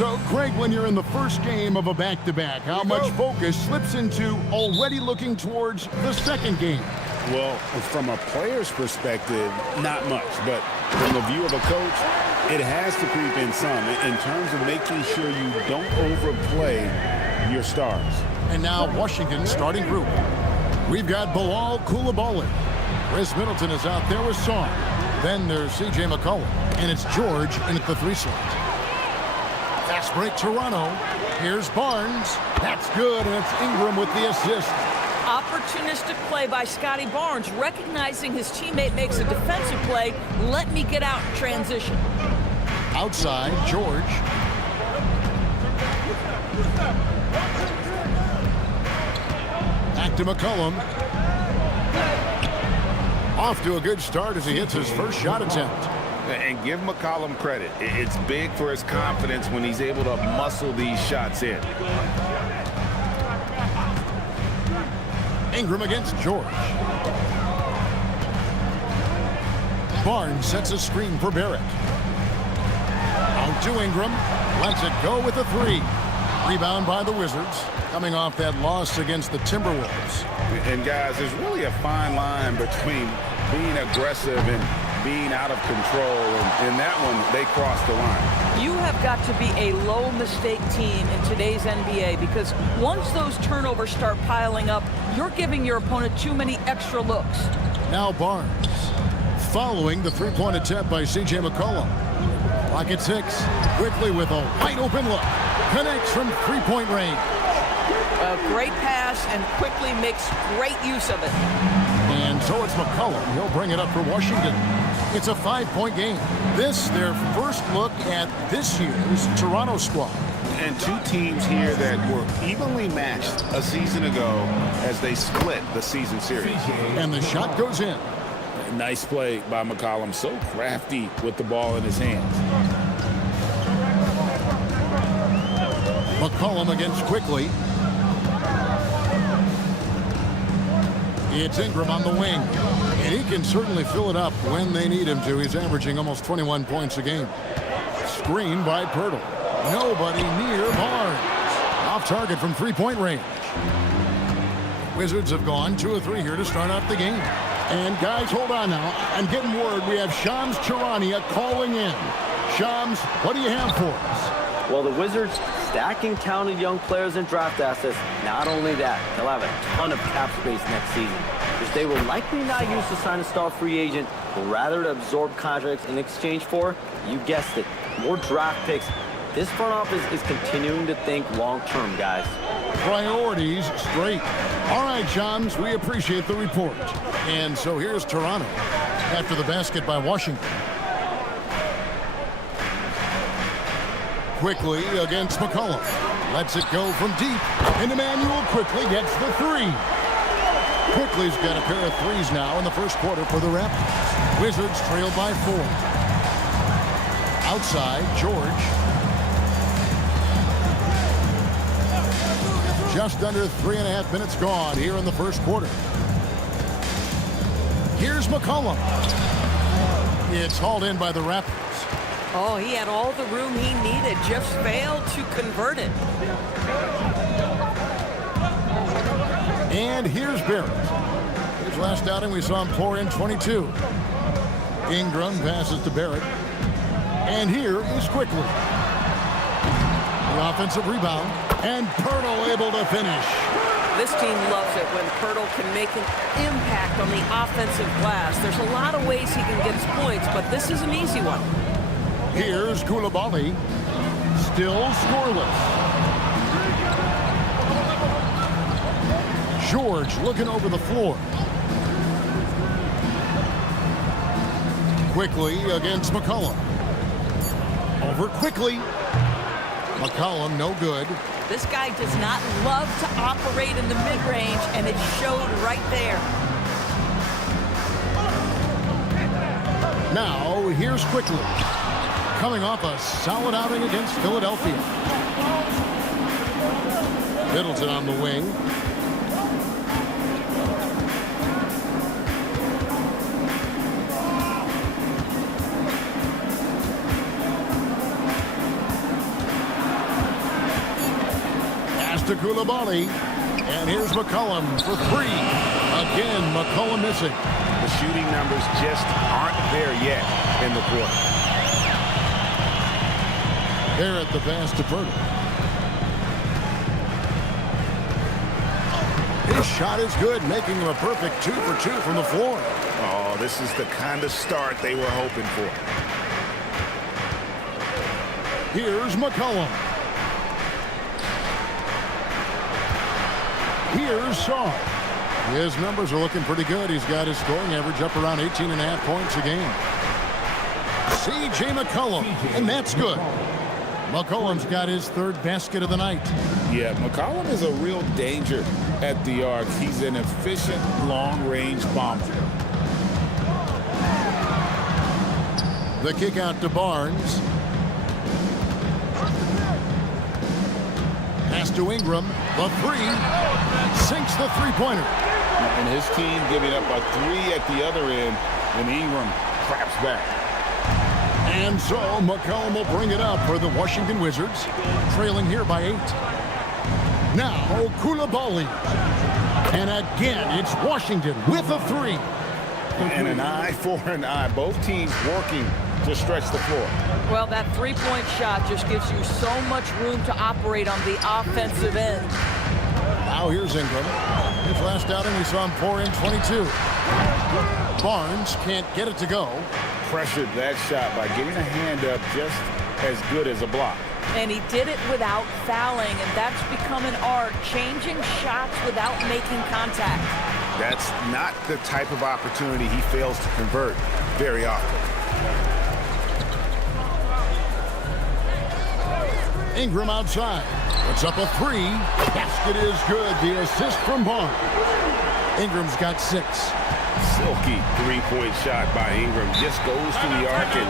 So, Greg, when you're in the first game of a back-to-back, how much focus slips into already looking towards the second game? Well, from a player's perspective, not much. But from the view of a coach, it has to creep in some in terms of making sure you don't overplay your stars. And now Washington starting group. We've got Bilal Coulibaly. Chris Middleton is out there with Song. Then there's C.J. McCollum. And it's George in at the 3 slot. Fast break Toronto. Here's Barnes. That's good, and it's Ingram with the assist. Opportunistic play by Scotty Barnes, recognizing his teammate makes a defensive play. Let me get out in transition. Outside, George. Back to McCollum. Off to a good start as he hits his first shot attempt. And give McCollum credit. It's big for his confidence when he's able to muscle these shots in. Ingram against George. Barnes sets a screen for Barrett. Out to Ingram. Lets it go with a 3. Rebound by the Wizards, coming off that loss against the Timberwolves. And guys, there's really a fine line between being aggressive and being out of control. And in that one, they crossed the line. You have got to be a low mistake team in today's NBA, because once those turnovers start piling up, you're giving your opponent too many extra looks. Now Barnes, following the 3-point attempt by C.J. McCollum. Clock at 6, quickly with a wide open look. Connects from 3-point range. A great pass, and quickly makes great use of it. And so it's McCollum. He'll bring it up for Washington. It's a 5-point game. This, their first look at this year's Toronto squad. And two teams here that were evenly matched a season ago as they split the season series. And the shot goes in. Nice play by McCollum. So crafty with the ball in his hands. McCollum against Quickly. It's Ingram on the wing. And he can certainly fill it up when they need him to. He's averaging almost 21 points a game. Screen by Pirtle. Nobody near Barnes. Off target from 3-point range. Wizards have gone 2 of 3 here to start out the game. And guys, hold on now. I'm getting word we have Shams Charania calling in. Shams, what do you have for us? Well, the Wizards stacking talented young players and draft assets. Not only that, they'll have a ton of cap space next season, which they will likely not use to sign a star free agent, but rather to absorb contracts in exchange for, you guessed it, more draft picks. This front office is continuing to think long-term, guys. Priorities straight. All right, Shams, we appreciate the report. And so here's Toronto after the basket by Washington. Quickly against McCollum. Lets it go from deep. And Emmanuel quickly gets the 3. Quickly's got a pair of 3s now in the first quarter for the Raptors. Wizards trail by 4. Outside, George. Just under 3.5 minutes gone here in the first quarter. Here's McCollum. It's hauled in by the Raptors. Oh, he had all the room he needed, just failed to convert it. And here's Barrett. His last outing, we saw him pour in 22. Ingram passes to Barrett. And here is Quickly. The offensive rebound. And Pirtle able to finish. This team loves it when Pirtle can make an impact on the offensive glass. There's a lot of ways he can get his points, but this is an easy one. Here's Coulibaly. Still scoreless. George looking over the floor. Quickly against McCollum. Over Quickly. McCollum no good. This guy does not love to operate in the mid-range, and it showed right there. Now, here's Quickly. Coming off a solid outing against Philadelphia. Middleton on the wing. to Koulibaly. And here's McCollum for three. Again, McCollum missing. The shooting numbers just aren't there yet in the quarter. There at the pass to Purtle. His shot is good, making him a perfect 2 for 2 from the floor. Oh, this is the kind of start they were hoping for. Here's McCollum. Here's Shaw. His numbers are looking pretty good. He's got his scoring average up around 18.5 points a game. C.J. McCollum, and that's good. McCollum's got his third basket of the night. Yeah, McCollum is a real danger at the arc. He's an efficient long-range bomber. The kick out to Barnes. Pass to Ingram. The three. Sinks the three-pointer. And his team giving up a three at the other end, and Ingram claps back. And so McCollum will bring it up for the Washington Wizards, trailing here by 8. Now Koulibaly. And again, it's Washington with a three. And an eye for an eye. Both teams working to stretch the floor. Well, that three-point shot just gives you so much room to operate on the offensive end. Now here's Ingram. His last outing, we saw him pour in 22. Barnes can't get it to go. Pressured that shot by getting a hand up just as good as a block. And he did it without fouling, and that's become an art, changing shots without making contact. That's not the type of opportunity he fails to convert very often. Ingram outside. Puts up a three. Basket is good. The assist from Barnes. Ingram's got 6. Silky three-point shot by Ingram. Just goes to the arc and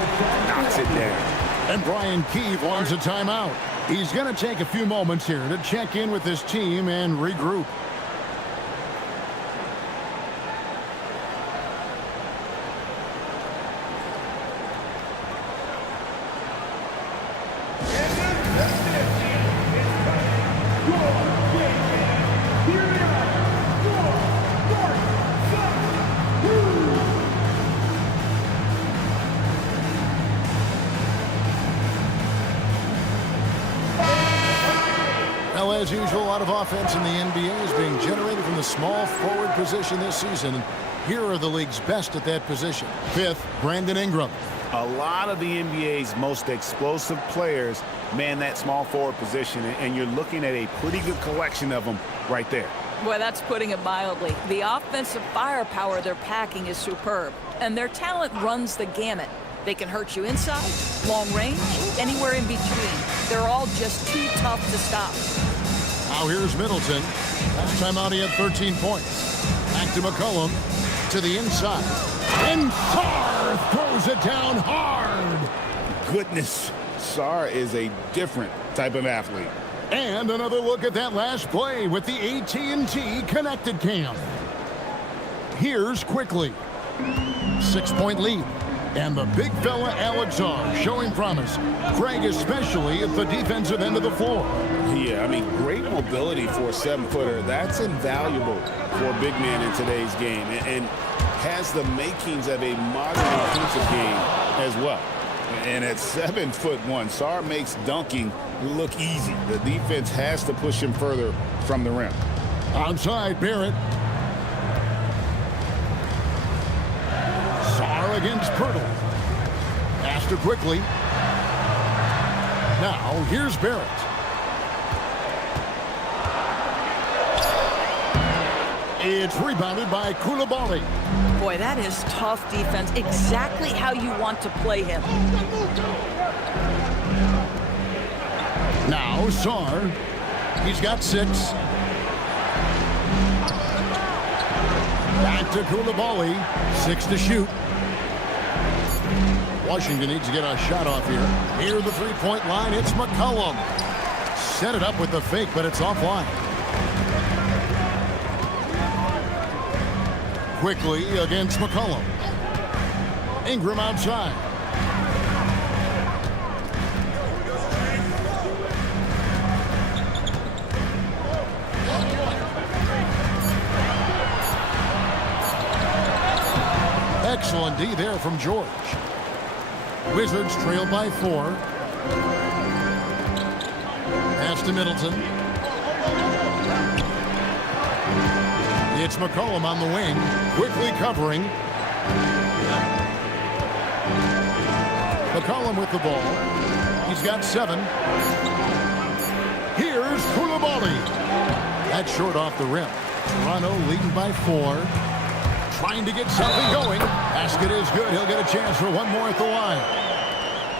knocks it down. And Brian Keefe wants a timeout. He's going to take a few moments here to check in with his team and regroup. Well, as usual, a lot of offense in the NBA is being generated from the small forward position this season. Here are the league's best at that position. 5th, Brandon Ingram. A lot of the NBA's most explosive players man that small forward position, and you're looking at a pretty good collection of them right there. Boy, that's putting it mildly. The offensive firepower they're packing is superb, and their talent runs the gamut. They can hurt you inside, long range, anywhere in between. They're all just too tough to stop. Now here's Middleton. Last time out, he had 13 points. Back to McCollum. To the inside. And Sarr throws it down hard. Goodness, Sarr is a different type of athlete. And another look at that last play with the AT&T connected cam. Here's quickly. 6-point lead. And the big fella Alex Sarr showing promise. Craig especially at the defensive end of the floor. Yeah, I mean, great mobility for a 7-footer. That's invaluable for a big man in today's game, and has the makings of a modern offensive game as well. And at 7'1", Sarr makes dunking look easy. The defense has to push him further from the rim. Outside, Barrett. Sarr against Purtle. Pass to quickly. Now, here's Barrett. It's rebounded by Koulibaly. Boy, that is tough defense. Exactly how you want to play him. Now, Sarr. He's got 6. Back to Koulibaly. 6 to shoot. Washington needs to get a shot off here. Near the three-point line, it's McCollum. Set it up with the fake, but it's offline. Quickly against McCollum. Ingram outside. Excellent D there from George. Wizards trail by 4. Pass to Middleton. It's McCollum on the wing, quickly covering. McCollum with the ball. He's got 7. Here's Koulibaly. That's short off the rim. Toronto leading by 4. Trying to get something going. Basket is good. He'll get a chance for one more at the line.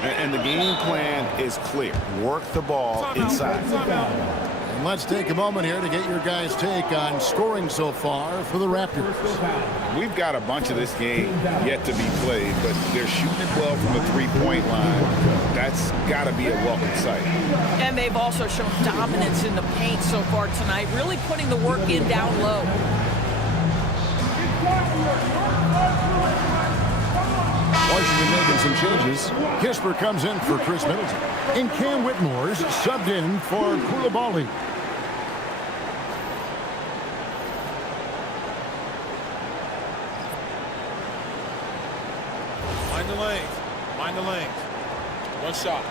And the game plan is clear. Work the ball inside. And let's take a moment here to get your guys' take on scoring so far for the Raptors. We've got a bunch of this game yet to be played, but they're shooting it well from the three-point line. That's got to be a welcome sight. And they've also shown dominance in the paint so far tonight, really putting the work in down low. Washington making some changes. Kisper comes in for Chris Middleton. And Cam Whitmore's subbed in for Koulibaly. Mind the lanes. Mind the lanes. One shot.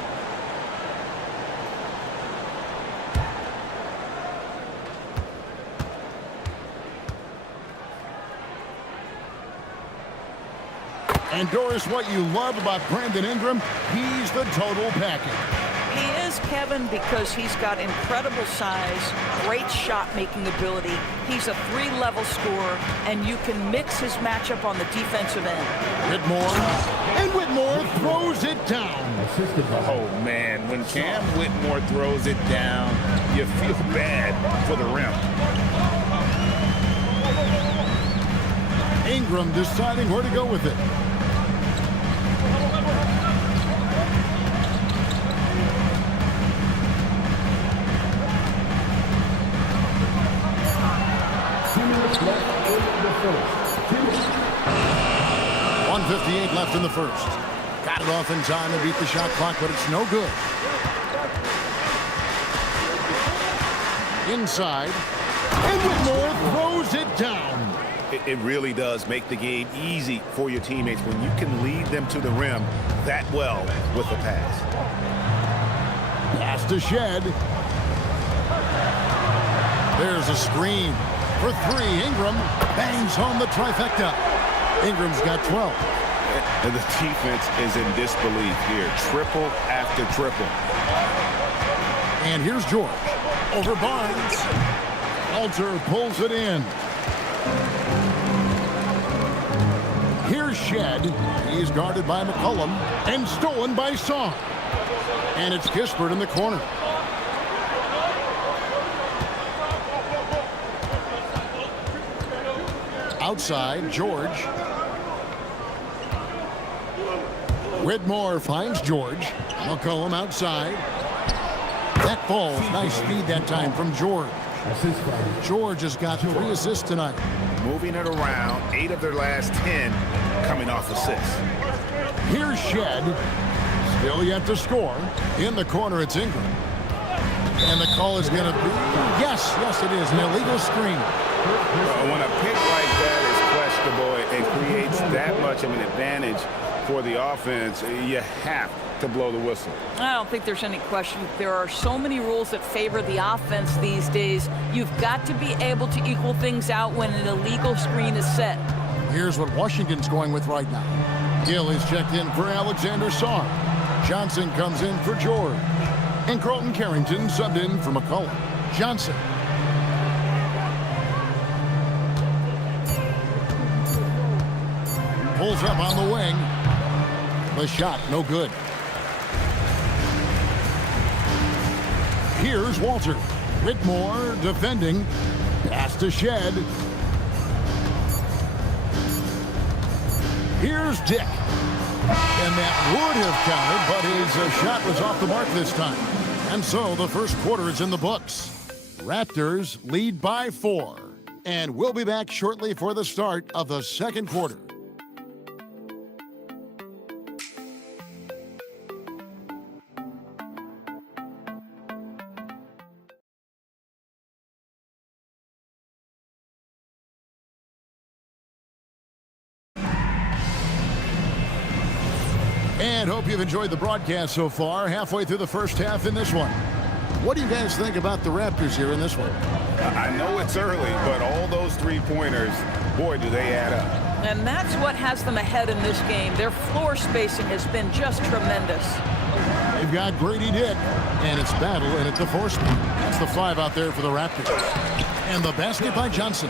And Doris, what you love about Brandon Ingram, he's the total package. He is, Kevin, because he's got incredible size, great shot-making ability. He's a 3-level scorer, and you can mix his matchup on the defensive end. Whitmore, and Whitmore throws it down. Oh, man, when Cam Whitmore throws it down, you feel bad for the rim. Ingram deciding where to go with it. .158 left in the first. Got it off in time to beat the shot clock, but it's no good. Inside. And Whitmore throws it down. It really does make the game easy for your teammates when you can lead them to the rim that well with a pass. Pass to Shed. There's a screen. For 3, Ingram bangs home the trifecta. Ingram's got 12. And the defense is in disbelief here. Triple after triple. And here's George. Over Barnes. Alter pulls it in. Here's Shed. He's guarded by McCollum. And stolen by Song. And it's Kispert in the corner. Outside, George. Whitmore finds George. McCollum outside. That falls. Nice speed that time from George. George has got 3 assists tonight. Moving it around, 8 of their last 10 coming off assists. Here's Shed. Still yet to score. In the corner, it's Ingram. And the call is going to be, yes, it is, an illegal screen. When a pick like that is questionable and creates that much of an advantage for the offense, you have to blow the whistle. I don't think there's any question. There are so many rules that favor the offense these days. You've got to be able to equal things out when an illegal screen is set. Here's what Washington's going with right now. Gill is checked in for Alexander Song. Johnson comes in for George. And Carlton Carrington subbed in for McCollum. Johnson. Pulls up on the wing. The shot, no good. Here's Walter. Whitmore defending. Pass to Shed. Here's Dick. And that would have counted, but his shot was off the mark this time. And so the first quarter is in the books. Raptors lead by 4. And we'll be back shortly for the start of the second quarter. And hope you've enjoyed the broadcast so far. Halfway through the first half in this one. What do you guys think about the Raptors here in this one? I know it's early, but all those three-pointers, boy, do they add up. And that's what has them ahead in this game. Their floor spacing has been just tremendous. They've got Grady Dick, and it's battle in at the 4 spot. That's the 5 out there for the Raptors. And the basket by Johnson.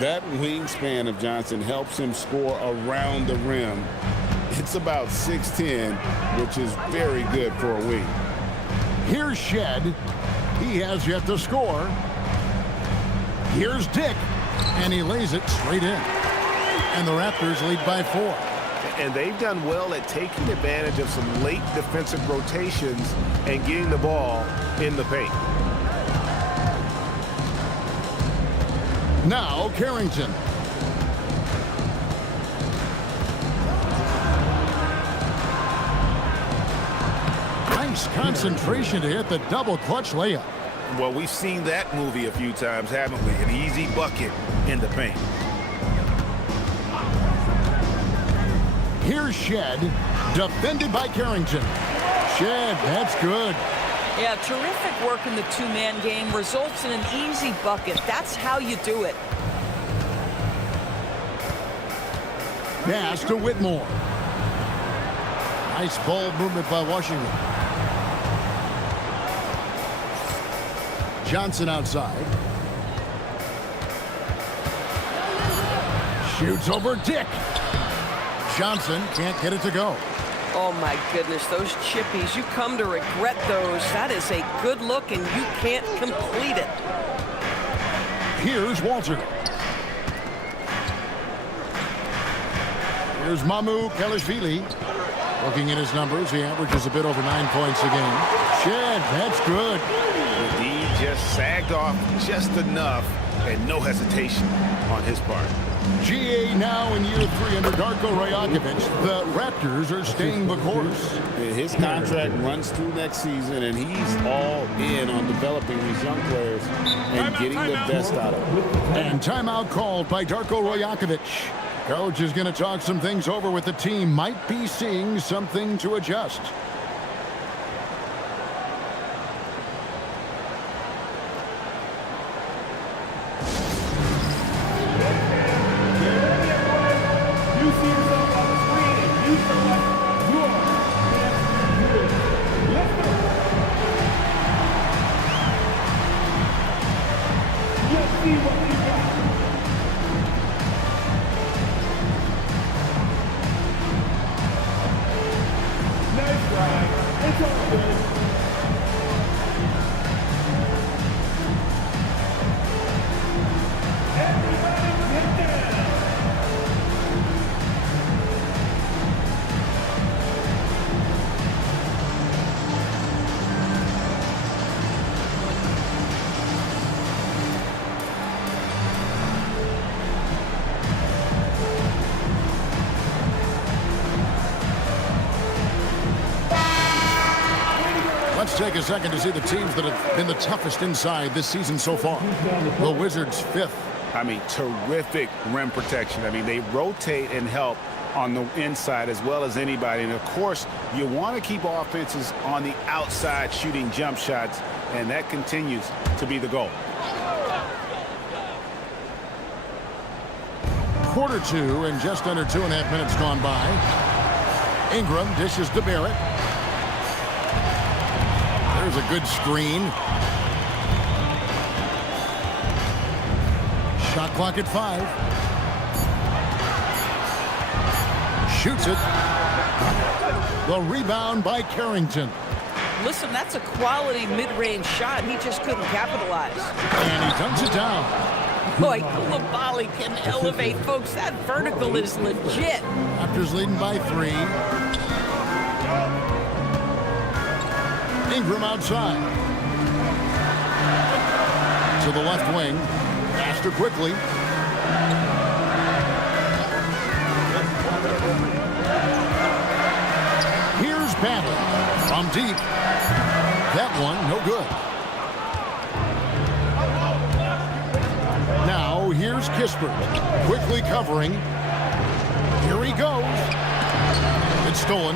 That wingspan of Johnson helps him score around the rim. It's about 6'10", which is very good for a wing. Here's Shed. He has yet to score. Here's Dick, and he lays it straight in. And the Raptors lead by 4. And they've done well at taking advantage of some late defensive rotations and getting the ball in the paint. Now Carrington. Nice concentration to hit the double clutch layup. Well, we've seen that movie a few times, haven't we? An easy bucket in the paint. Here's Shed, defended by Carrington. Shed, that's good. Yeah, terrific work in the two-man game results in an easy bucket. That's how you do it. Pass to Whitmore. Nice ball movement by Washington. Johnson outside. Shoots over Dick. Johnson can't get it to go. Oh, my goodness, those chippies, you come to regret those. That is a good look, and you can't complete it. Here's Walter. Here's Mamu Kelishvili. Looking at his numbers, he averages a bit over 9 points a game. Shed, that's good. The D just sagged off just enough, and no hesitation on his part. GA now in year 3 under Darko Rajakovic. The Raptors are staying the course. His contract runs through next season, and he's all in on developing these young players and getting the best out of them. And timeout called by Darko Rajakovic. Coach is going to talk some things over with the team. Might be seeing something to adjust. Let's take a second to see the teams that have been the toughest inside this season so far. The Wizards 5th. I mean, terrific rim protection. I mean, they rotate and help on the inside as well as anybody. And, of course, you want to keep offenses on the outside shooting jump shots, and that continues to be the goal. Quarter 2 and just under 2.5 minutes gone by. Ingram dishes to Barrett. There's a good screen. Shot clock at 5. Shoots it. The rebound by Carrington. Listen, that's a quality mid-range shot. He just couldn't capitalize. And he dunks it down. Boy, Coulibaly can elevate, folks. That vertical is legit. Raptors leading by 3. Ingram outside. To the left wing. Faster quickly. Here's Battle from deep. That one, no good. Now, here's Kispert. Quickly covering. Here he goes. It's stolen.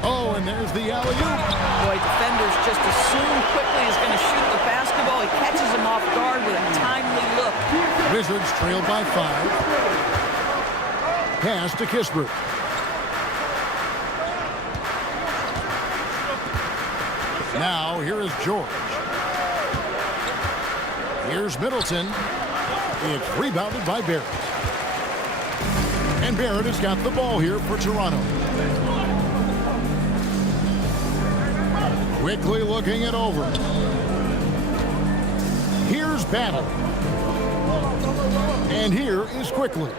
Oh, and there's the alley-oop. Boy, defenders just assume quickly is going to shoot the basketball. He catches him off guard with a timely look. Wizards trailed by 5. Pass to Kispert. Now, here is George. Here's Middleton. It's rebounded by Barrett. And Barrett has got the ball here for Toronto. Quickly looking it over. Here's Battle. And here is Quickly.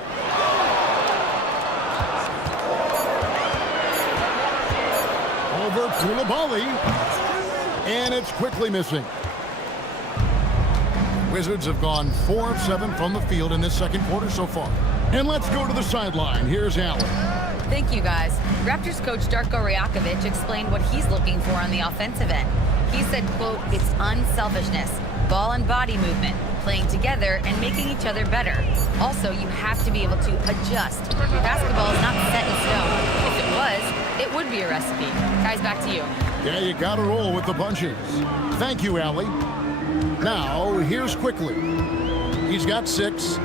Over Koulibaly. And it's Quickly missing. Wizards have gone 4 of 7 from the field in this second quarter so far. And let's go to the sideline. Here's Allen. Thank you, guys. Raptors coach Darko Rajakovic explained what he's looking for on the offensive end. He said, quote, "It's unselfishness, ball and body movement, playing together and making each other better. Also, you have to be able to adjust. Basketball is not set in stone. If it was, it would be a recipe." Guys, back to you. Yeah, you got to roll with the punches. Thank you, Allie. Now, here's Quickly. He's got 6.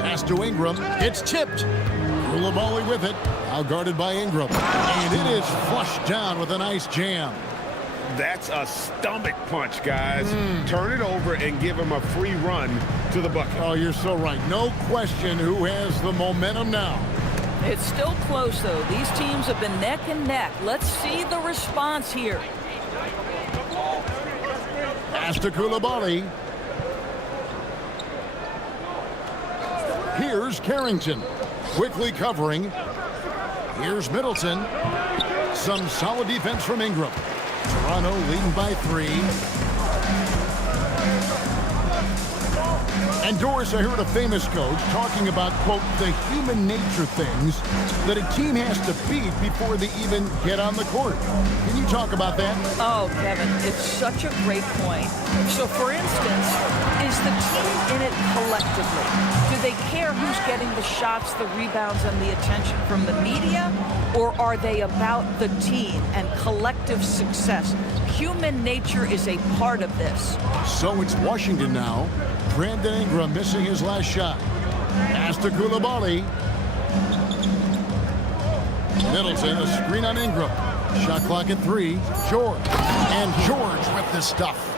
Pass to Ingram. It's tipped. Koulibaly with it. Now guarded by Ingram. And it is flushed down with a nice jam. That's a stomach punch, guys. Turn it over and give him a free run to the bucket. Oh, you're so right. No question who has the momentum now. It's still close, though. These teams have been neck and neck. Let's see the response here. Pass to Koulibaly. Here's Carrington. Quickly covering. Here's Middleton. Some solid defense from Ingram. Toronto leading by 3. And Doris, I heard a famous coach talking about, quote, the human nature things that a team has to beat before they even get on the court. Can you talk about that? Oh, Kevin, it's such a great point. So, for instance, is the team in it collectively? Do they care who's getting the shots, the rebounds, and the attention from the media? Or are they about the team and collective success? Human nature is a part of this. So it's Washington now. Brandon Ingram missing his last shot. Pass to Koulibaly. Middleton, a screen on Ingram. Shot clock at 3. George. And George with the stuff.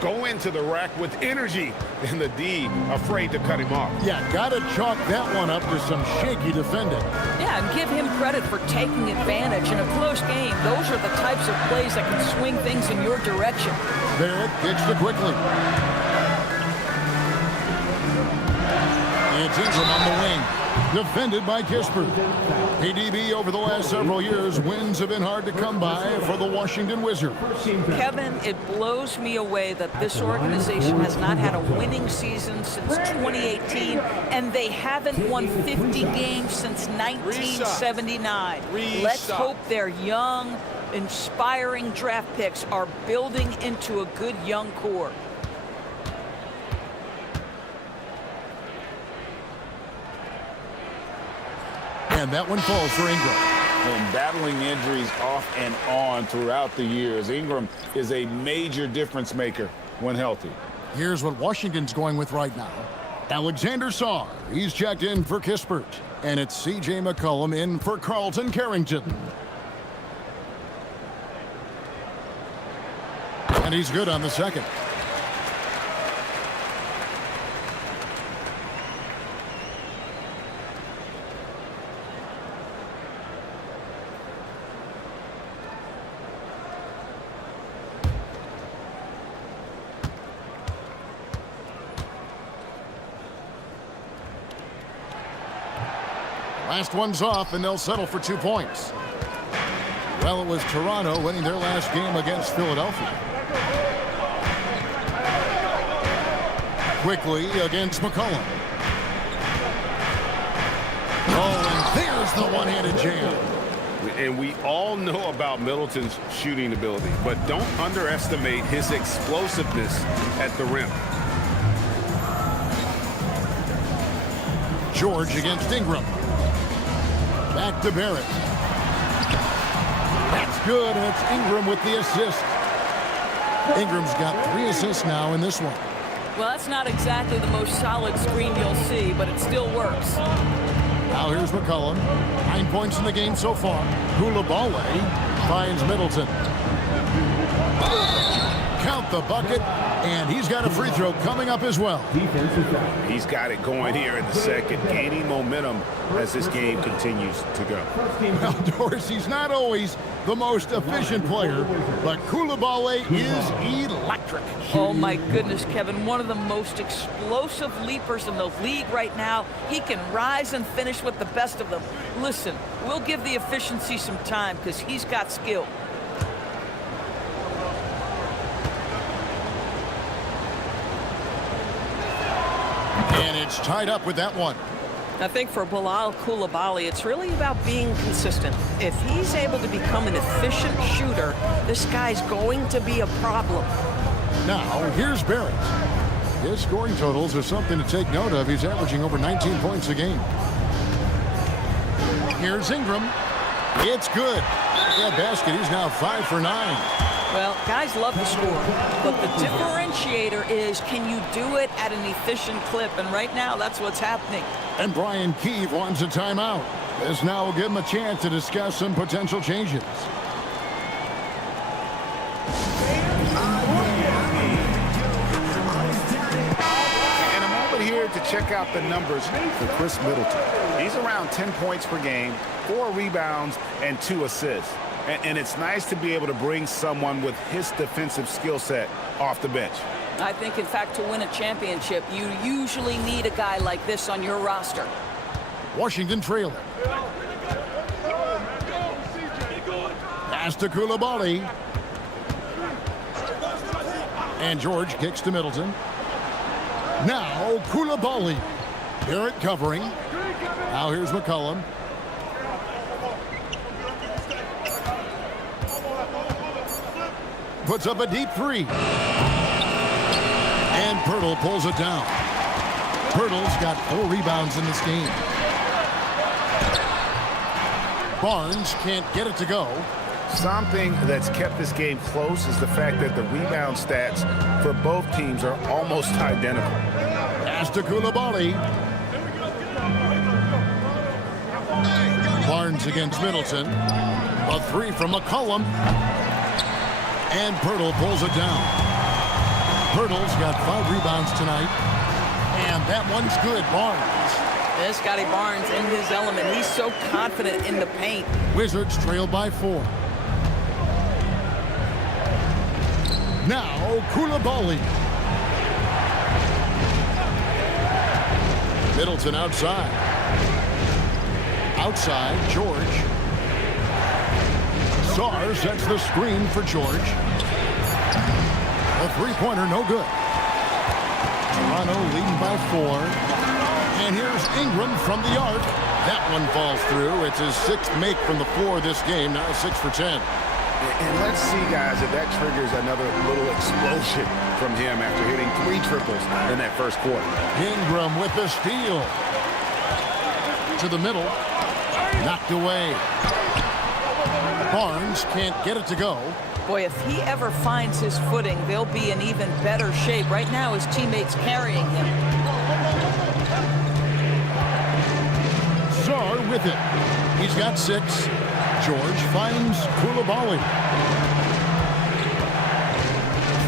Go into the rack with energy. And the D afraid to cut him off. Yeah, gotta chalk that one up to some shaky defending. Yeah, and give him credit for taking advantage in a close game. Those are the types of plays that can swing things in your direction. Barrett kicks to Quickly. It's Ingram on the wing. Defended by Kispert. PDB over the last several years, wins have been hard to come by for the Washington Wizards. Kevin, it blows me away that this organization has not had a winning season since 2018, and they haven't won 50 games since 1979. Let's hope their young, inspiring draft picks are building into a good young core. And that one falls for Ingram. And battling injuries off and on throughout the years. Ingram is a major difference maker when healthy. Here's what Washington's going with right now. Alexander Sarr, he's checked in for Kispert. And it's C.J. McCollum in for Carlton Carrington. And he's good on the second. Last one's off, and they'll settle for 2 points. Well, it was Toronto winning their last game against Philadelphia. Quickly against McCollum. Oh, and there's the one-handed jam. And we all know about Middleton's shooting ability, but don't underestimate his explosiveness at the rim. George against Ingram. Back to Barrett. That's good, and it's Ingram with the assist. Ingram's got 3 assists now in this one. Well, that's not exactly the most solid screen you'll see, but it still works. Now here's McCollum. 9 points in the game so far. Koulibaly finds Middleton. Count the bucket, and he's got a free throw coming up as well. He's got it going here in the second, gaining momentum as this game continues to go. Well, Dorsey's not always the most efficient player, but Koulibaly is electric. Oh, my goodness, Kevin. One of the most explosive leapers in the league right now. He can rise and finish with the best of them. Listen, we'll give the efficiency some time because he's got skill. And it's tied up with that one. I think for Bilal Koulibaly, it's really about being consistent. If he's able to become an efficient shooter, this guy's going to be a problem. Now, here's Barrett. His scoring totals are something to take note of. He's averaging over 19 points a game. Here's Ingram. It's good. That basket, he's now 5 for 9. Well, guys love to score, but the differentiator is, can you do it at an efficient clip? And right now, that's what's happening. And Brian Keefe wants a timeout. This now will give him a chance to discuss some potential changes. And a moment here to check out the numbers for Chris Middleton. He's around 10 points per game, 4 rebounds, and 2 assists. And it's nice to be able to bring someone with his defensive skill set off the bench. I think, in fact, to win a championship, you usually need a guy like this on your roster. Washington trailing. Pass to Koulibaly. And George kicks to Middleton. Now Koulibaly. Barrett covering. Now here's McCollum. Puts up a deep 3. And Pirtle pulls it down. Pirtle's got 4 rebounds in this game. Barnes can't get it to go. Something that's kept this game close is the fact that the rebound stats for both teams are almost identical. Pass to Koulibaly. Barnes against Middleton. A 3 from McCollum. And Pirtle pulls it down. Pirtle's got 5 rebounds tonight. And that one's good. Barnes. This Scotty Barnes in his element. He's so confident in the paint. Wizards trail by 4. Now Koulibaly. Middleton outside. Outside, George. Sarr sets the screen for George. A 3-pointer, no good. Toronto leading by 4. And here's Ingram from the arc. That one falls through. It's his 6th make from the floor this game. Now 6 for 10. And let's see, guys, if that triggers another little explosion from him after hitting 3 triples in that first quarter. Ingram with the steal. To the middle. Knocked away. Barnes can't get it to go. Boy, if he ever finds his footing, they'll be in even better shape. Right now, his teammates carrying him. Sarr with it. He's got 6. George finds Koulibaly.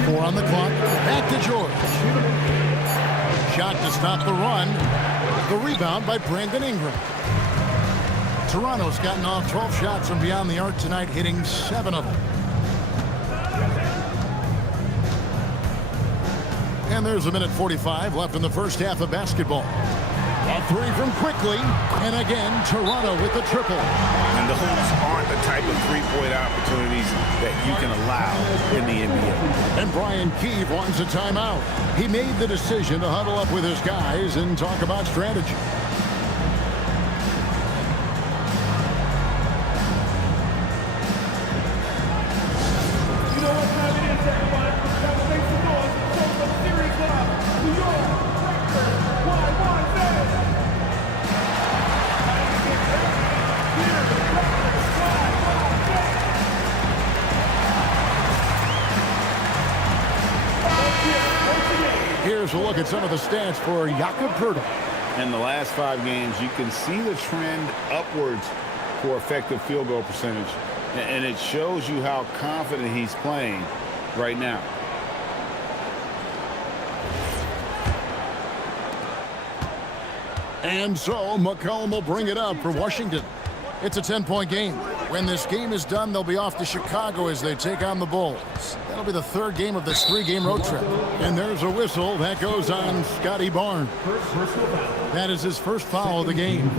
4 on the clock. Back to George. Shot to stop the run. The rebound by Brandon Ingram. Toronto's gotten off 12 shots from beyond the arc tonight, hitting 7 of them. And there's 1:45 left in the first half of basketball. A 3 from Quickly, and again, Toronto with the triple. And those aren't the type of 3-point opportunities that you can allow in the NBA. And Brian Keefe wants a timeout. He made the decision to huddle up with his guys and talk about strategy. Here's a look at some of the stats for Jakob Poeltl. In the last 5 games, you can see the trend upwards for effective field goal percentage. And it shows you how confident he's playing right now. And so McCollum will bring it up for Washington. It's a 10-point game. When this game is done, they'll be off to Chicago as they take on the Bulls. That'll be the 3rd game of this 3-game road trip. And there's a whistle that goes on Scotty Barnes. That is his first foul of the game.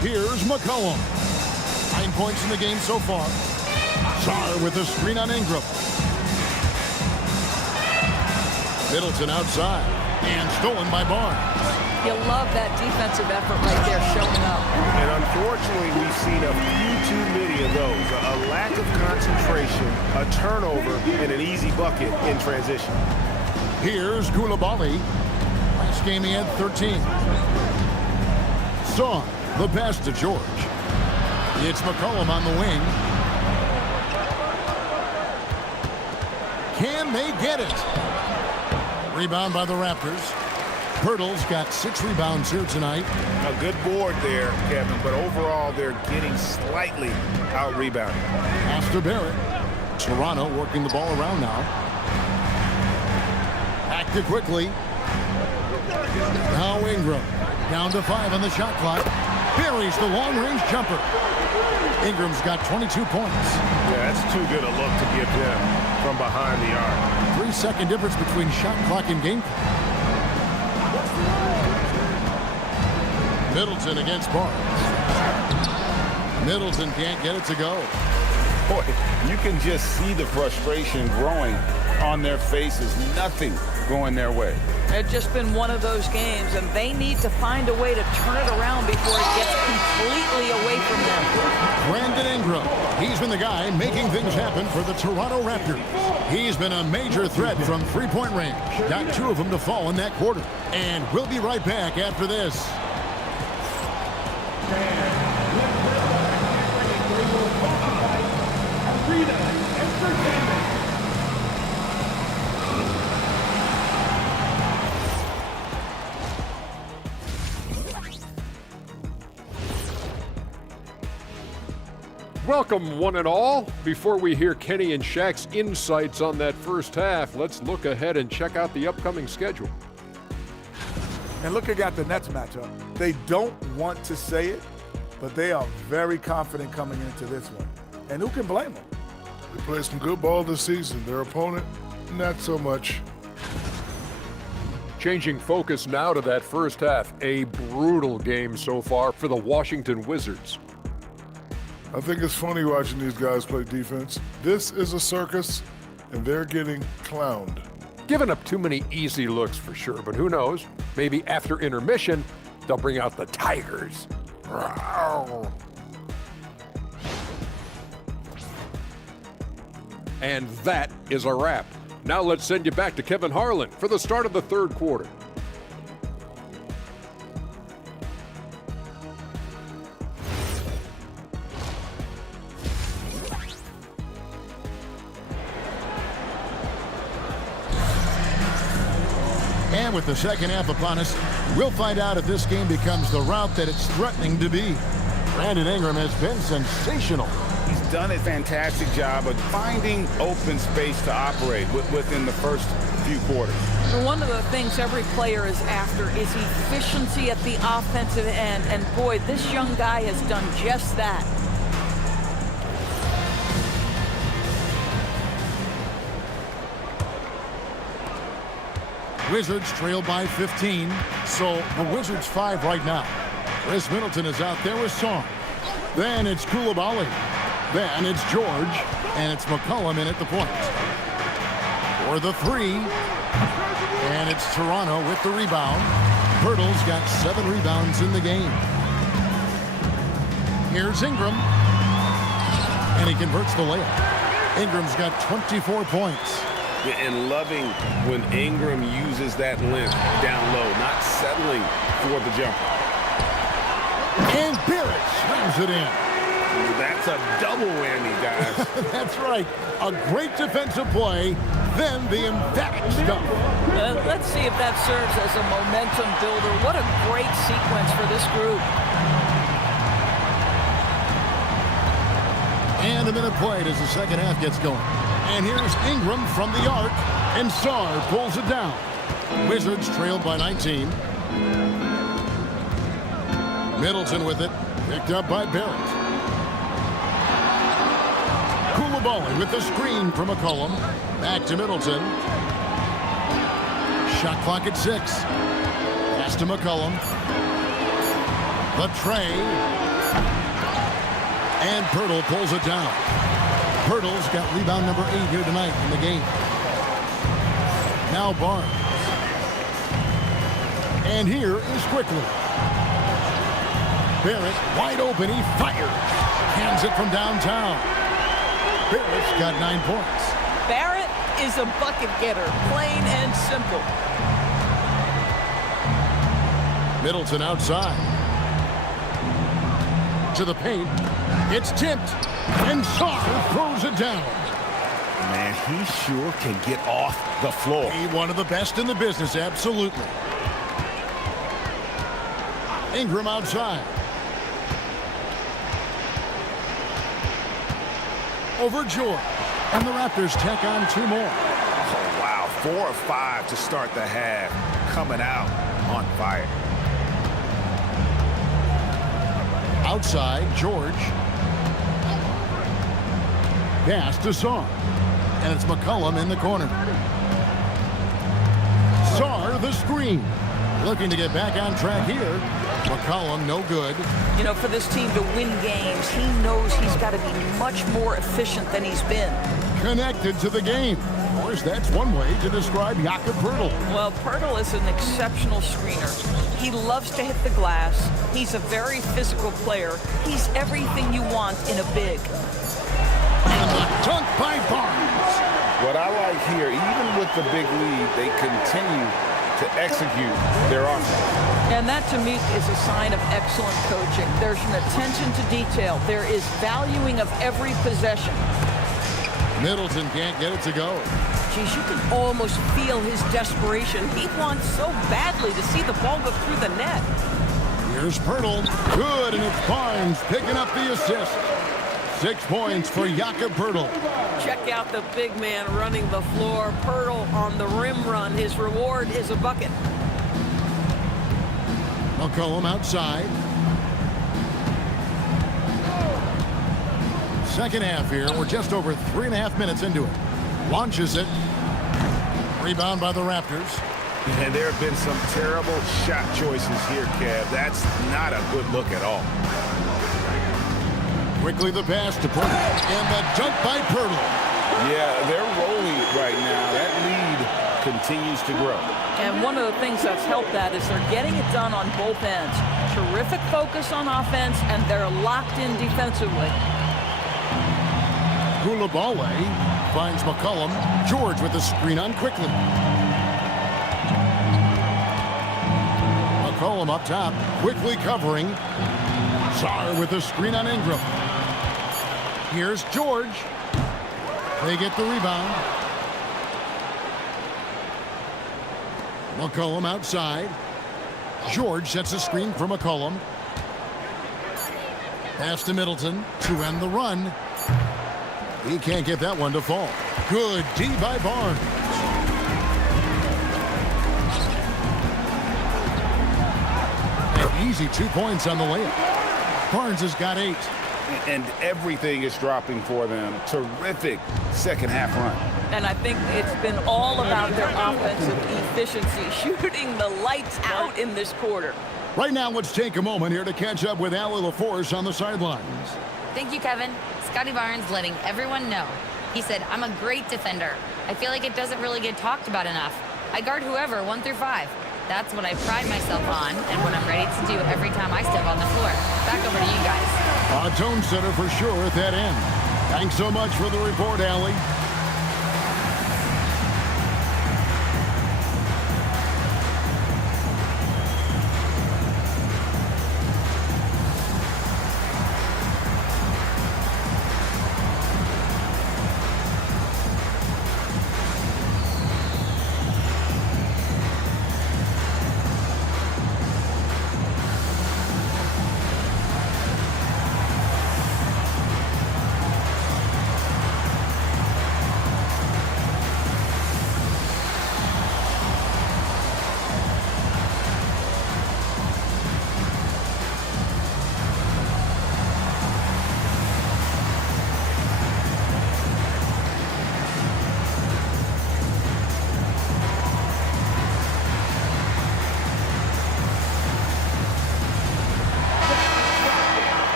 Here's McCollum. 9 points in the game so far. Sarr with a screen on Ingram. Middleton outside and stolen by Barnes. You love that defensive effort right there showing up. And unfortunately, we've seen a few too many of those. A lack of concentration, a turnover, and an easy bucket in transition. Here's Koulibaly. Last game he had 13. Son, the pass to George. It's McCollum on the wing. Can they get it? Rebound by the Raptors. Poeltl's got 6 rebounds here tonight. A good board there, Kevin, but overall they're getting slightly out-rebounded. After Barrett. Toronto working the ball around now. Acted quickly. Now Ingram. Down to 5 on the shot clock. Buries the long-range jumper. Ingram's got 22 points. Yeah, that's too good a look to give them from behind the arc. 3-second difference between shot clock and game clock. Middleton against Barnes. Middleton can't get it to go. Boy, you can just see the frustration growing on their faces. Nothing going their way. It's just been one of those games, and they need to find a way to turn it around before it gets completely away from them. Brandon Ingram. He's been the guy making things happen for the Toronto Raptors. He's been a major threat from 3-point range. Got 2 of them to fall in that quarter. And we'll be right back after this. Welcome, one and all. Before we hear Kenny and Shaq's insights on that first half, let's look ahead and check out the upcoming schedule. And looking at the Nets matchup, they don't want to say it, but they are very confident coming into this one. And who can blame them? They played some good ball this season. Their opponent, not so much. Changing focus now to that first half. A brutal game so far for the Washington Wizards. I think it's funny watching these guys play defense. This is a circus, and they're getting clowned. Giving up too many easy looks for sure, but who knows? Maybe after intermission, they'll bring out the Tigers. And that is a wrap. Now let's send you back to Kevin Harlan for the start of the third quarter. And with the second half upon us, we'll find out if this game becomes the route that it's threatening to be. Brandon Ingram has been sensational. He's done a fantastic job of finding open space to operate within the first few quarters. One of the things every player is after is efficiency at the offensive end. And boy, this young guy has done just that. Wizards trail by 15, so the Wizards 5 right now. Chris Middleton is out there with Song. Then it's Koulibaly. Then it's George, and it's McCollum in at the point. For the 3, and it's Toronto with the rebound. Poeltl's got 7 rebounds in the game. Here's Ingram, and he converts the layup. Ingram's got 24 points. And loving when Ingram uses that length down low, not settling for the jumper. And Barrett slams it in. That's a double whammy, guys. That's right. A great defensive play, then the emphatic stuff. Let's see if that serves as a momentum builder. What a great sequence for this group. And a minute played as the second half gets going. And here's Ingram from the arc, and Sarr pulls it down. Wizards trailed by 19. Middleton with it, picked up by Barrett. Koulibaly with the screen from McCollum. Back to Middleton. Shot clock at 6. Pass to McCollum. The tray. And Pirtle pulls it down. Pirtle's got rebound number 8 here tonight in the game. Now Barnes. And here is Quickly. Barrett wide open. He fires. Hands it from downtown. Barrett's got 9 points. Barrett is a bucket getter, plain and simple. Middleton outside. To the paint. It's tipped. And Sarr throws it down. Man, he sure can get off the floor. He one of the best in the business, absolutely. Ingram outside. Over George. And the Raptors tack on 2 more. Oh, wow. 4 or 5 to start the half. Coming out on fire. Outside, George. Pass to Sarr. And it's McCollum in the corner. Sarr, the screen. Looking to get back on track here. McCollum, no good. You know, for this team to win games, he knows he's got to be much more efficient than he's been. Connected to the game. Of course, that's one way to describe Jakob Pirtle. Well, Pirtle is an exceptional screener. He loves to hit the glass. He's a very physical player. He's everything you want in a big. And the dunk by Barnes. What I like here, even with the big lead, they continue to execute their offense. And that, to me, is a sign of excellent coaching. There's an attention to detail. There is valuing of every possession. Middleton can't get it to go. Geez, you can almost feel his desperation. He wants so badly to see the ball go through the net. Here's Pirtle. Good, and it's Barnes picking up the assist. 6 points for Jakob Pirtle. Check out the big man running the floor. Pirtle on the rim run. His reward is a bucket. McCollum outside. Second half here. We're just over 3.5 minutes into it. Launches it. Rebound by the Raptors. And there have been some terrible shot choices here, Kev. That's not a good look at all. Quickly the pass to Pirtle. And the dunk by Pirtle. Yeah, they're rolling right now. That lead continues to grow. And one of the things that's helped that is they're getting it done on both ends. Terrific focus on offense, and they're locked in defensively. Koulibaly finds McCollum. George with the screen on Quickly. McCollum up top, Quickly covering. Sarr with the screen on Ingram. Here's George. They get the rebound. McCollum outside. George sets a screen for McCollum. Pass to Middleton to end the run. He can't get that one to fall. Good D by Barnes. An easy 2 points on the layup. Barnes has got 8. And everything is dropping for them. Terrific second half run. And I think it's been all about their offensive efficiency, shooting the lights out in this quarter. Right now, let's take a moment here to catch up with Allie LaForce on the sidelines. Thank you, Kevin. Scotty Barnes letting everyone know. He said, I'm a great defender. I feel like it doesn't really get talked about enough. I guard whoever, 1 through 5. That's what I pride myself on and what I'm ready to do every time I step on the floor. Back over to you guys. A tone setter for sure at that end. Thanks so much for the report, Allie.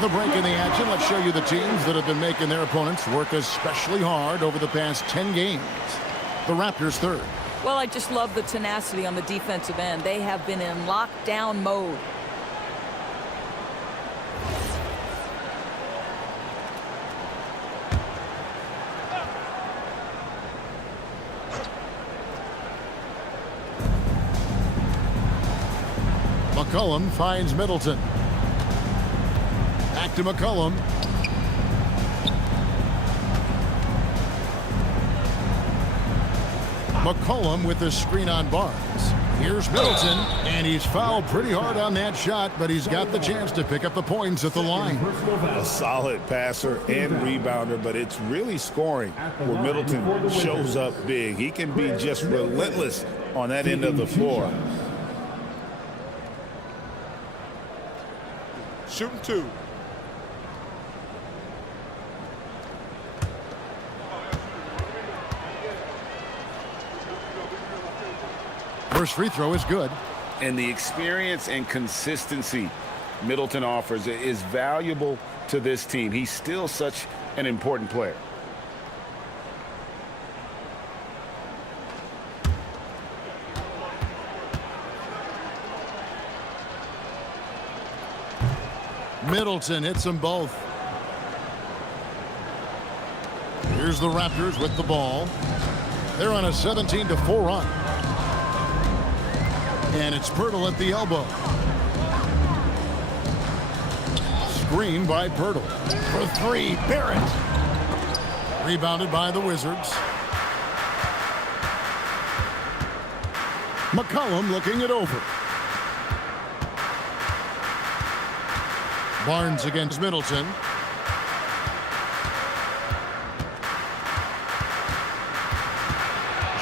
With a break in the action, let's show you the teams that have been making their opponents work especially hard over the past 10 games. The Raptors third. Well, I just love the tenacity on the defensive end. They have been in lockdown mode. McCollum finds Middleton. Back to McCollum. McCollum with the screen on Barnes. Here's Middleton, and he's fouled pretty hard on that shot, but he's got the chance to pick up the points at the line. A solid passer and rebounder, but it's really scoring where Middleton shows up big. He can be just relentless on that end of the floor. Shooting 2. First free throw is good. And the experience and consistency Middleton offers is valuable to this team. He's still such an important player. Middleton hits them both. Here's the Raptors with the ball. They're on a 17-4 run. And it's Pirtle at the elbow. Screen by Pirtle. For three, Barrett. Rebounded by the Wizards. McCollum looking it over. Barnes against Middleton.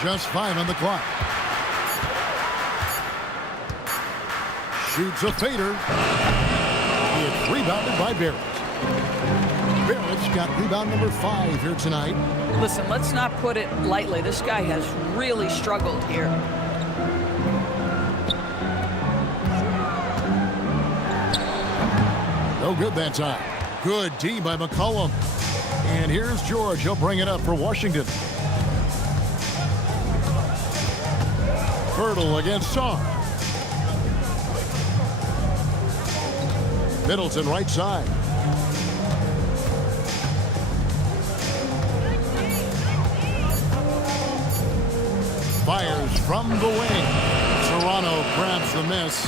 Just 5 on the clock. Shoots a fader. It's rebounded by Barrett. Barrett's got rebound number 5 here tonight. Listen, let's not put it lightly. This guy has really struggled here. No good that time. Good D by McCollum. And here's George. He'll bring it up for Washington. Pirtle against Song. Middleton right side. Fires from the wing. Toronto grabs the miss.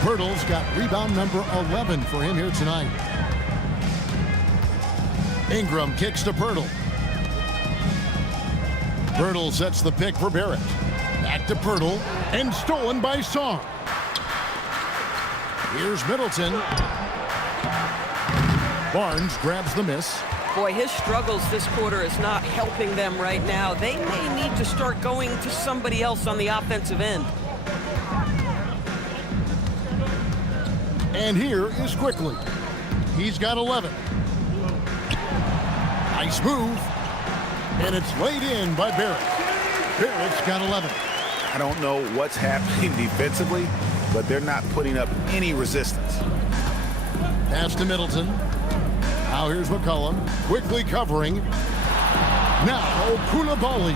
Pirtle's got rebound number 11 for him here tonight. Ingram kicks to Pirtle. Pirtle sets the pick for Barrett. Back to Pirtle, and stolen by Song. Here's Middleton. Barnes grabs the miss. Boy, his struggles this quarter is not helping them right now. They may need to start going to somebody else on the offensive end. And here is Quickly. He's got 11. Nice move. And it's laid in by Barrett. Barrett's got 11. I don't know what's happening defensively, but they're not putting up any resistance. Pass to Middleton. Now here's McCollum. Quickly covering. Now Koulibaly.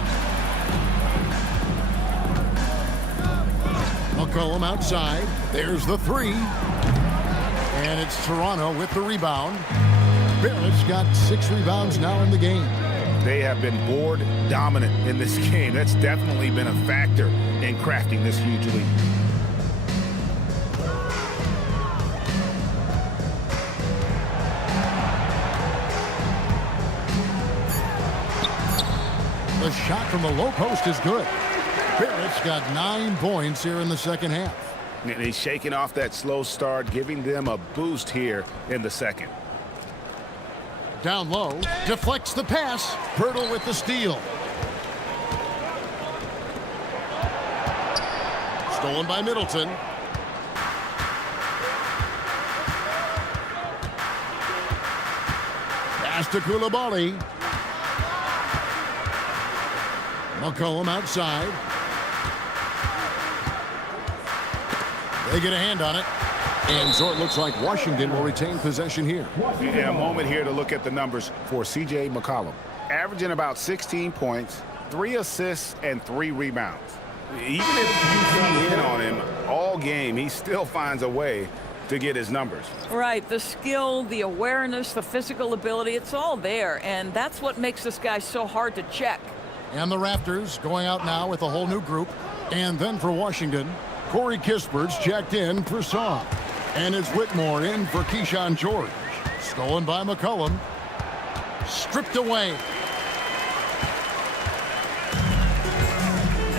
McCollum outside. There's the 3. And it's Toronto with the rebound. Barrett's got 6 rebounds now in the game. They have been board dominant in this game. That's definitely been a factor in crafting this huge lead. The shot from the low post is good. Barrett's got 9 points here in the second half. And he's shaking off that slow start, giving them a boost here in the second. Down low, deflects the pass. Pirtle with the steal. Stolen by Middleton. Pass to Koulibaly. McCollum outside. They get a hand on it. And so it looks like Washington will retain possession here. And a moment here to look at the numbers for C.J. McCollum. Averaging about 16 points, 3 assists, and 3 rebounds. Even if you key in on him all game, he still finds a way to get his numbers. Right, the skill, the awareness, the physical ability, it's all there. And that's what makes this guy so hard to check. And the Raptors going out now with a whole new group. And then for Washington, Corey Kispert's checked in for Song. And it's Whitmore in for Keyshawn George. Stolen by McCollum. Stripped away.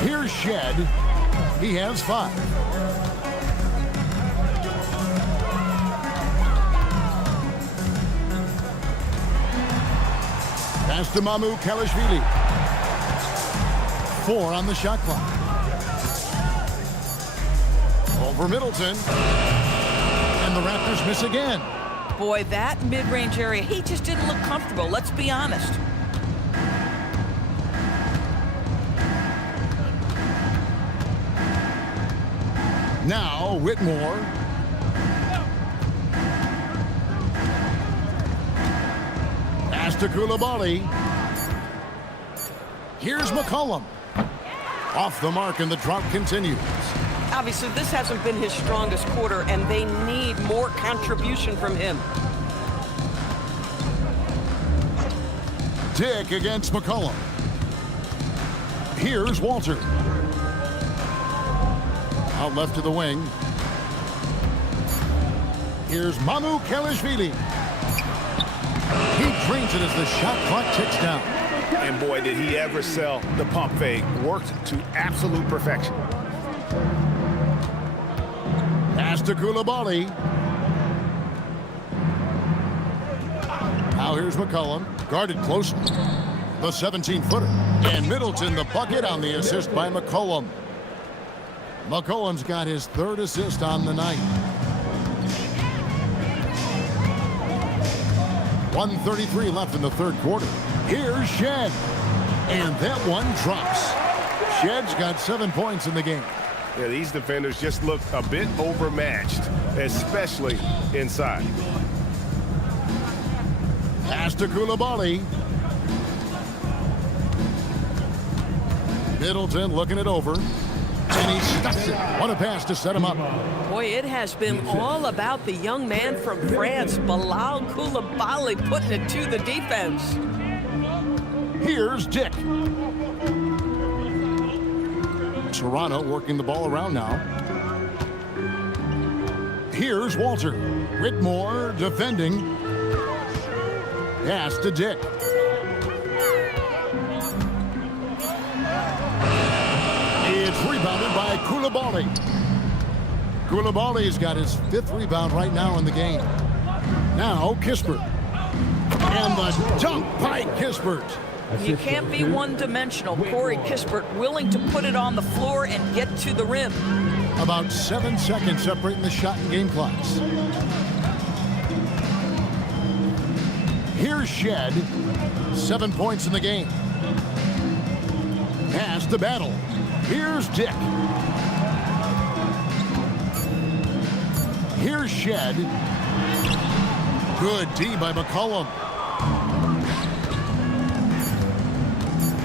Here's Shed. He has 5. Pass to Mamu Kalashvili. 4 on the shot clock. Over Middleton. And the Raptors miss again. Boy, that mid-range area, he just didn't look comfortable. Let's be honest. Now, Whitmore. Pass to Coulibaly. Here's McCollum. Off the mark, and the drought continues. Obviously, this hasn't been his strongest quarter, and they need more contribution from him. Dick against McCollum. Here's Walter. Out left to the wing. Here's Mamu Kalashvili. He drains it as the shot clock ticks down. And boy, did he ever sell the pump fake. Worked to absolute perfection. Pass to Coulibaly. Now here's McCollum. Guarded closely. The 17-footer. And Middleton the bucket on the assist by McCollum. McCollum's got his 3rd assist on the night. 1:33 left in the 3rd quarter. Here's Shed. And that one drops. Shed's got 7 points in the game. Yeah, these defenders just look a bit overmatched, especially inside. Pass to Coulibaly. Middleton looking it over. And he stuffs it. What a pass to set him up. Boy, it has been all about the young man from France, Bilal Coulibaly, putting it to the defense. Here's Dick. Toronto working the ball around now. Here's Walter. Whitmore defending. Pass to Dick. It's rebounded by Coulibaly. Coulibaly's got his 5th rebound right now in the game. Now Kispert. And the dunk by Kispert. You can't be one-dimensional. Corey Kispert willing to put it on the floor and get to the rim. About 7 seconds separating the shot and game clocks. Here's Shed. 7 points in the game. Pass to Battle. Here's Dick. Here's Shed. Good D by McCollum.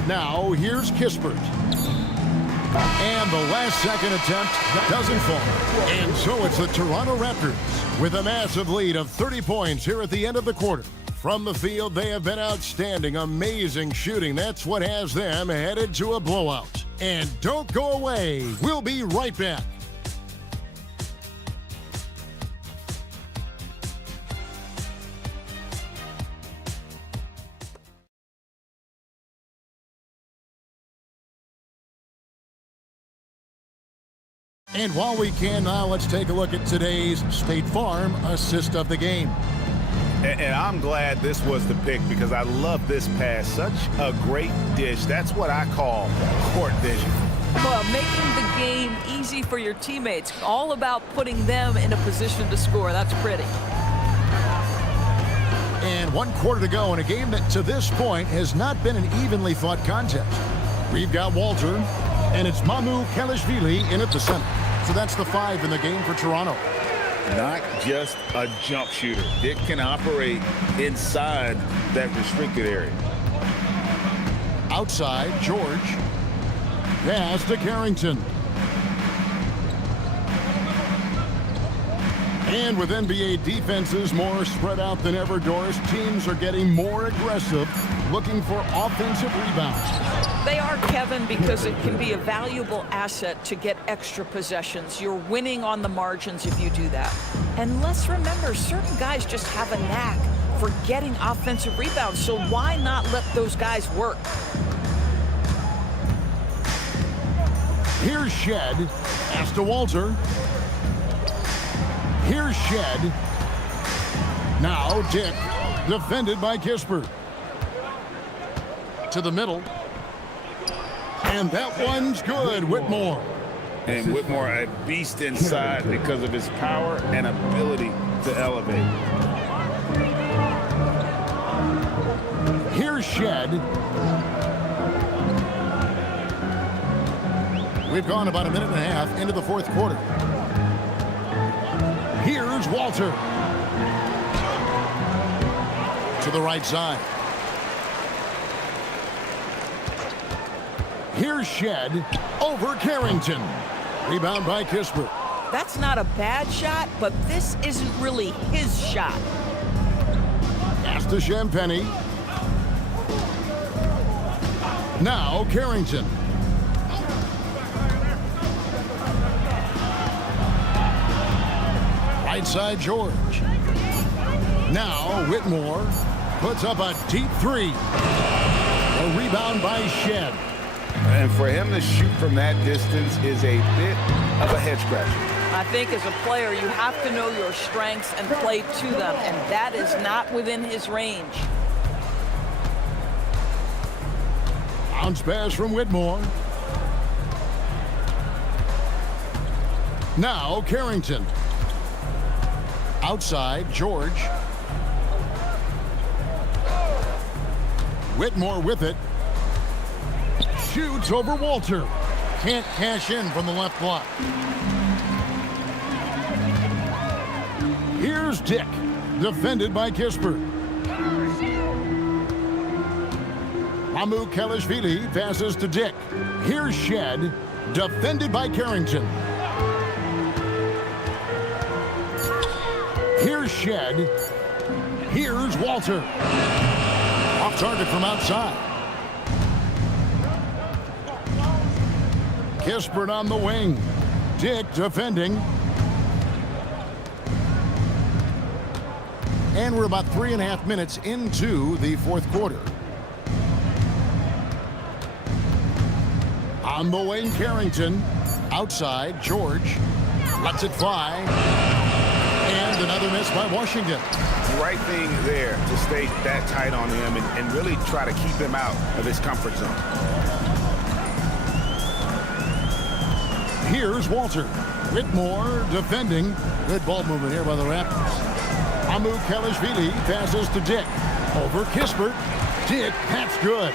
Now here's Kispert. And the last second attempt doesn't fall. And so it's the Toronto Raptors with a massive lead of 30 points here at the end of the quarter. From the field, they have been outstanding, amazing shooting. That's what has them headed to a blowout. And don't go away. We'll be right back. And while we can now, let's take a look at today's State Farm assist of the game. And I'm glad this was the pick because I love this pass. Such a great dish. That's what I call court vision. Well, making the game easy for your teammates. All about putting them in a position to score. That's pretty. And 1 quarter to go in a game that to this point has not been an evenly fought contest. We've got Walter, and it's Mamu Kalashvili in at the center. So that's the 5 in the game for Toronto. not just a jump shooter. Dick can operate inside that restricted area. Outside, George. Pass to Carrington. And with NBA defenses more spread out than ever, Doris, teams are getting more aggressive, looking for offensive rebounds. They are, Kevin, because it can be a valuable asset to get extra possessions. You're winning on the margins if you do that. And let's remember, certain guys just have a knack for getting offensive rebounds, so why not let those guys work? Here's Shed. Pass to Walter. Here's Shed. Now Dick, defended by Kispert. To the middle. And that one's good, Whitmore. And Whitmore, a beast inside because of his power and ability to elevate. Here's Shed. We've gone about a minute and a half into the fourth quarter. Here's Walter. To the right side. Here's Shed over Carrington. Rebound by Kispert. That's not a bad shot, but this isn't really his shot. Pass to Champagny. Now Carrington. Right side, George. Now Whitmore puts up a deep three. A rebound by Shed. And for him to shoot from that distance is a bit of a head scratcher. I think as a player, you have to know your strengths and play to them, and that is not within his range. Bounce pass from Whitmore. Now Carrington. Outside, George. Whitmore with it. Shoots over Walter. Can't cash in from the left block. Here's Dick. Defended by Kispert. Hamu Kelishvili passes to Dick. Here's Shed. Defended by Carrington. Here's Shed. Here's Walter. Off target from outside. Kispert on the wing. Dick defending. And we're about 3.5 minutes into the fourth quarter. On the wing, Carrington. Outside, George. Lets it fly. And another miss by Washington. Right thing there to stay that tight on him and really try to keep him out of his comfort zone. Here's Walter. Whitmore defending. Good ball movement here by the Raptors. Hamu Kelishvili passes to Dick. Over Kispert. Dick, that's good.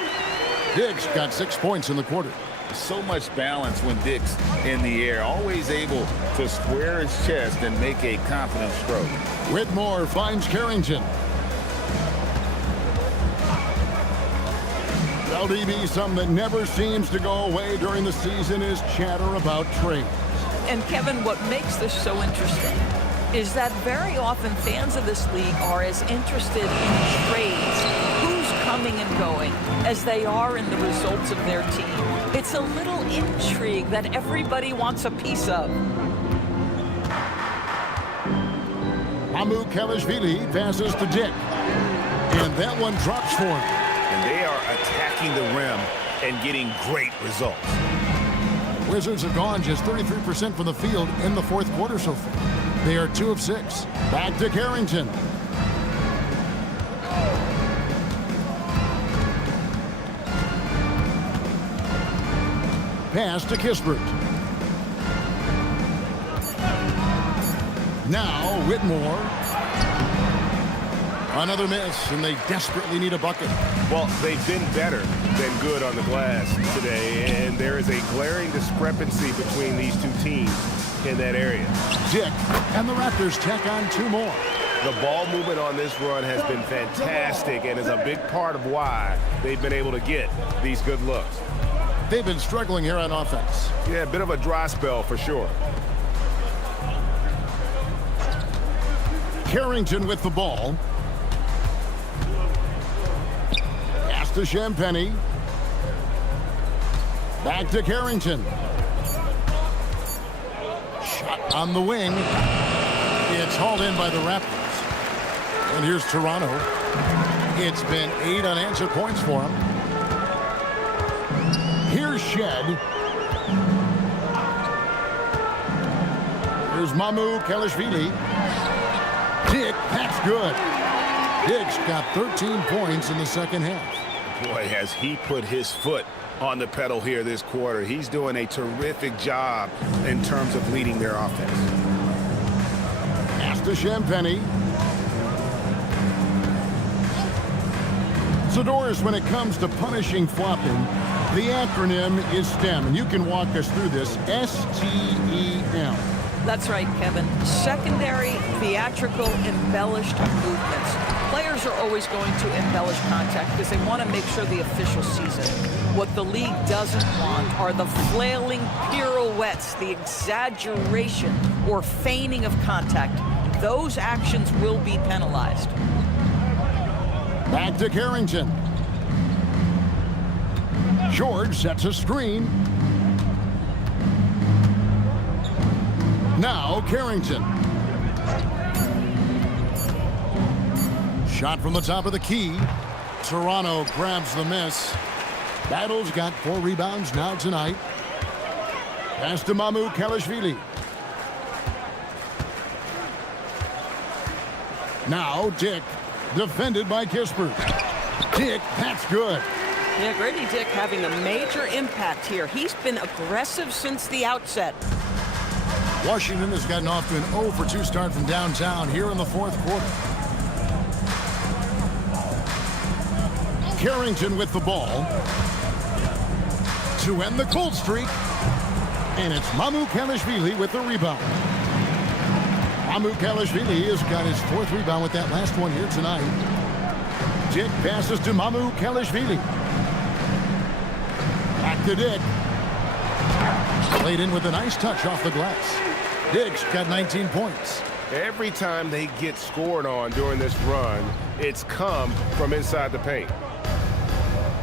Dick's got 6 points in the quarter. So much balance when Dick's in the air. Always able to square his chest and make a confident stroke. Whitmore finds Carrington. LDB, something that never seems to go away during the season is chatter about trades. And Kevin, what makes this so interesting is that very often fans of this league are as interested in trades, who's coming and going, as they are in the results of their team. It's a little intrigue that everybody wants a piece of. Hamu Kelishvili passes to Dick. And that one drops for him. And they are attacking the rim and getting great results. Wizards have gone just 33% from the field in the fourth quarter so far. They are 2 of 6. Back to Carrington. Pass to Kispert. Now Whitmore. Another miss, and they desperately need a bucket. Well, they've been better than good on the glass today, and there is a glaring discrepancy between these two teams in that area. Dick and the Raptors tack on 2 more. The ball movement on this run has been fantastic and is a big part of why they've been able to get these good looks. They've been struggling here on offense. Yeah, a bit of a dry spell for sure. Carrington with the ball. Pass to Champagnie. Back to Carrington. Shot on the wing. It's hauled in by the Raptors. And here's Toronto. It's been 8 unanswered points for him. Here's Shed. Here's Mamu Kelishvili. Dick, that's good. Dick's got 13 points in the second half. Boy, has he put his foot on the pedal here this quarter. He's doing a terrific job in terms of leading their offense. Pass to Champagnie. So, Doris, when it comes to punishing flopping, the acronym is STEM, and you can walk us through this. S-T-E-M. That's right, Kevin. Secondary, theatrical, embellished movements. Players are always going to embellish contact because they want to make sure the official sees it. What the league doesn't want are the flailing pirouettes, the exaggeration or feigning of contact. Those actions will be penalized. Back to Carrington. George sets a screen. Now Carrington. Shot from the top of the key. Toronto grabs the miss. Battle's got 4 rebounds now tonight. Pass to Mamu Kelishvili. Now Dick, defended by Kispert. Dick, that's good. Yeah, Grady Dick having a major impact here. He's been aggressive since the outset. Washington has gotten off to an 0 for 2 start from downtown here in the 4th quarter. Carrington with the ball to end the cold streak. And it's Mamu Kelishvili with the rebound. Mamu Kelishvili has got his 4th rebound with that last one here tonight. Dick passes to Mamu Kelishvili. Back to Dick. Played in with a nice touch off the glass. Dick's got 19 points. Every time they get scored on during this run, it's come from inside the paint.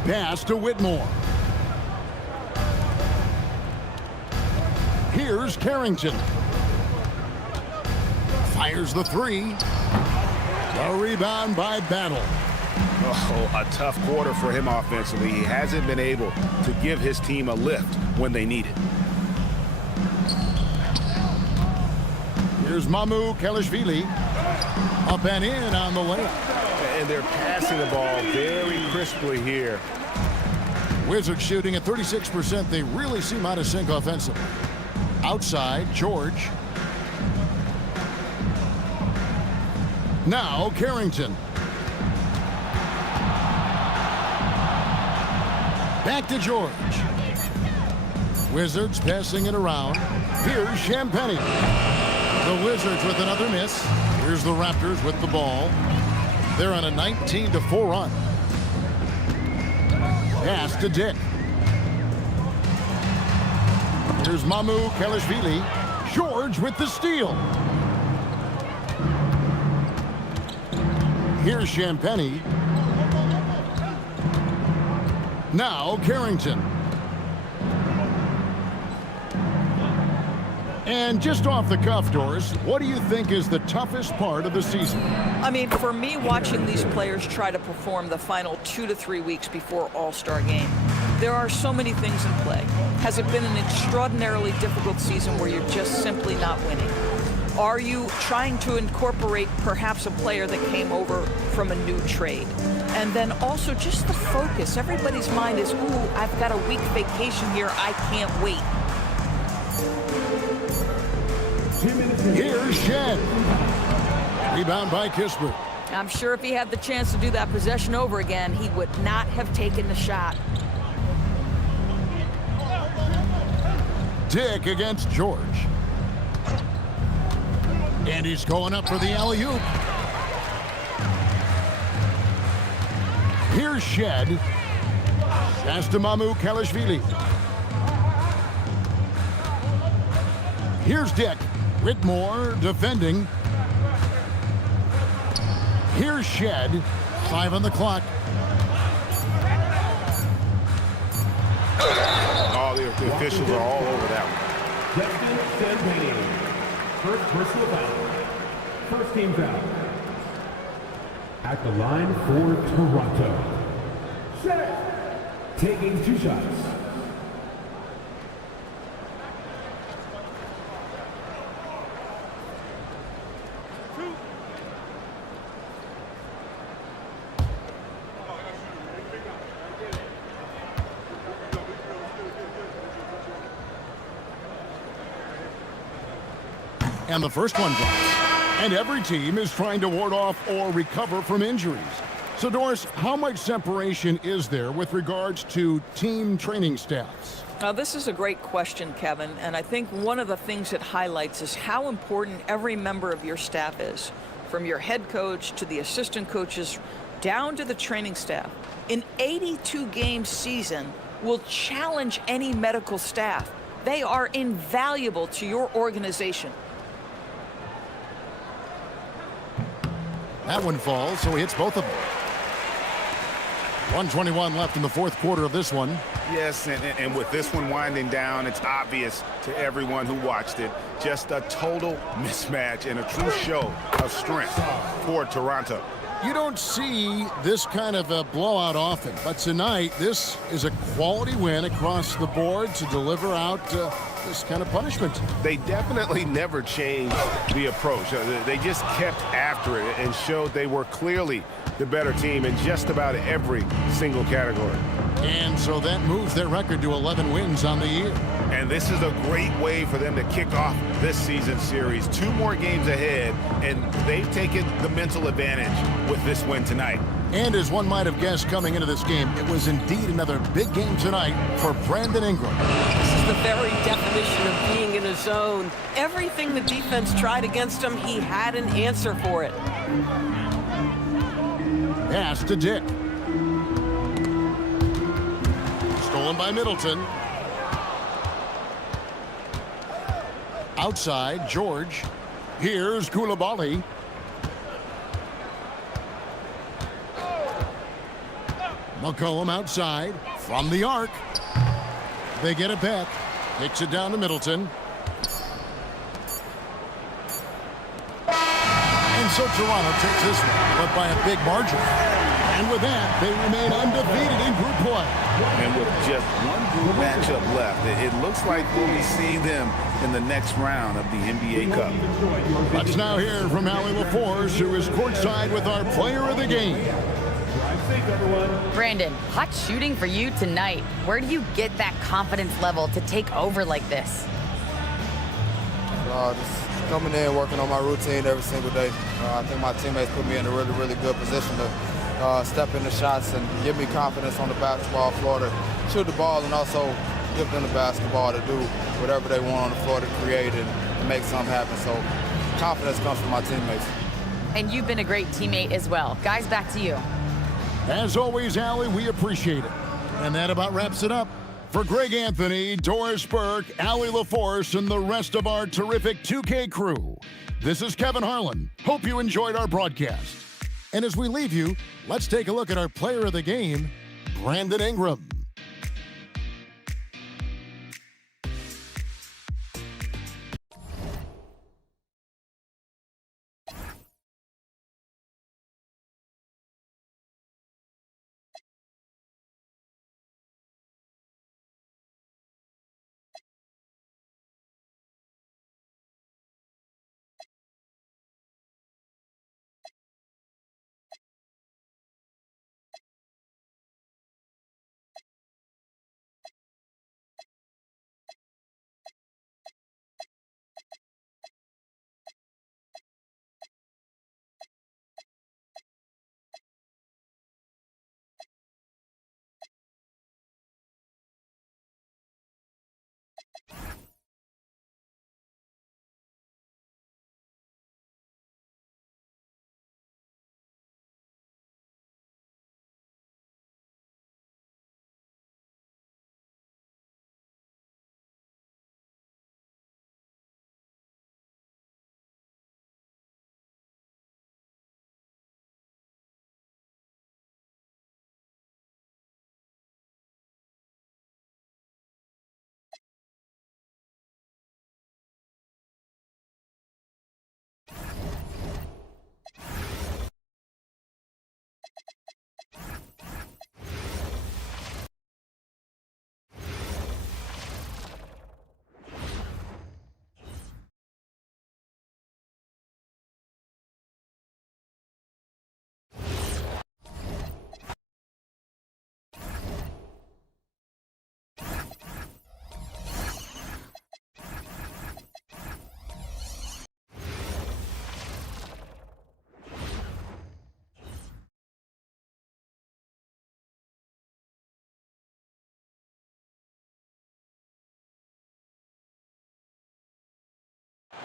Pass to Whitmore. Here's Carrington. Fires the 3. A rebound by Battle. Oh, a tough quarter for him offensively. He hasn't been able to give his team a lift when they need it. Here's Mamu Kelishvili. Up and in on the layup. And they're passing the ball very crisply here. Wizards shooting at 36%. They really seem out of sync offensively. Outside, George. Now, Carrington. Back to George. Wizards passing it around. Here's Champagnie. The Wizards with another miss. Here's the Raptors with the ball. They're on a 19-4 run. Pass to Dick. Here's Mamu Kelishvili. George with the steal. Here's Champagnie. Now Carrington. And just off the cuff, Doris, what do you think is the toughest part of the season? I mean, for me, watching these players try to perform the final 2 to 3 weeks before All-Star game, there are so many things in play. Has it been an extraordinarily difficult season where you're just simply not winning? Are you trying to incorporate perhaps a player that came over from a new trade? And then also just the focus. Everybody's mind is, ooh, I've got a week vacation here. I can't wait. Here's Shed. Rebound by Kispert. I'm sure if he had the chance to do that possession over again, he would not have taken the shot. Dick against George. And he's going up for the alley-oop. Here's Shed. Shastamamu Kalashvili. Here's Dick. Whitmore defending. Here's Shed. 5 on the clock. Oh, the officials are all over that one. Justin Champagne. First personal foul. First team foul. At the line for Toronto. Set. Taking 2 shots. And the first one drops. And every team is trying to ward off or recover from injuries. So, Doris, how much separation is there with regards to team training staffs? Now, this is a great question, Kevin, and I think one of the things it highlights is how important every member of your staff is, from your head coach to the assistant coaches, down to the training staff. An 82-game season will challenge any medical staff. They are invaluable to your organization. That one falls, so he hits both of them. 1:21 left in the fourth quarter of this one. Yes, and with this one winding down, it's obvious to everyone who watched it. Just a total mismatch and a true show of strength for Toronto. You don't see this kind of a blowout often, but tonight this is a quality win across the board to deliver out this kind of punishment. They definitely never changed the approach. They just kept after it and showed they were clearly the better team in just about every single category. And so that moves their record to 11 wins on the year. And this is a great way for them to kick off this season series. 2 more games ahead, and they've taken the mental advantage with this win tonight. And as one might have guessed coming into this game, it was indeed another big game tonight for Brandon Ingram. This is the very definition of being in a zone. Everything the defense tried against him, he had an answer for it. Pass to Dick. Stolen by Middleton. Outside, George. Here's Koulibaly. McCollum outside from the arc. They get it back. Takes it down to Middleton. And so Toronto takes this one, but by a big margin. And with that, they remain undefeated in group play. And with just one group matchup left, it looks like we'll be seeing them in the next round of the NBA Cup. Let's now hear from Allie LaForce, who is courtside with our player of the game. Brandon, hot shooting for you tonight. Where do you get that confidence level to take over like this? Just coming in, working on my routine every single day. I think my teammates put me in a really, really good position to step in the shots and give me confidence on the basketball floor to shoot the ball, and also give them the basketball to do whatever they want on the floor to create and make something happen. So confidence comes from my teammates. And you've been a great teammate as well. Guys, back to you. As always, Allie, we appreciate it. And that about wraps it up. For Greg Anthony, Doris Burke, Allie LaForce, and the rest of our terrific 2K crew, this is Kevin Harlan. Hope you enjoyed our broadcast. And as we leave you, let's take a look at our player of the game, Brandon Ingram.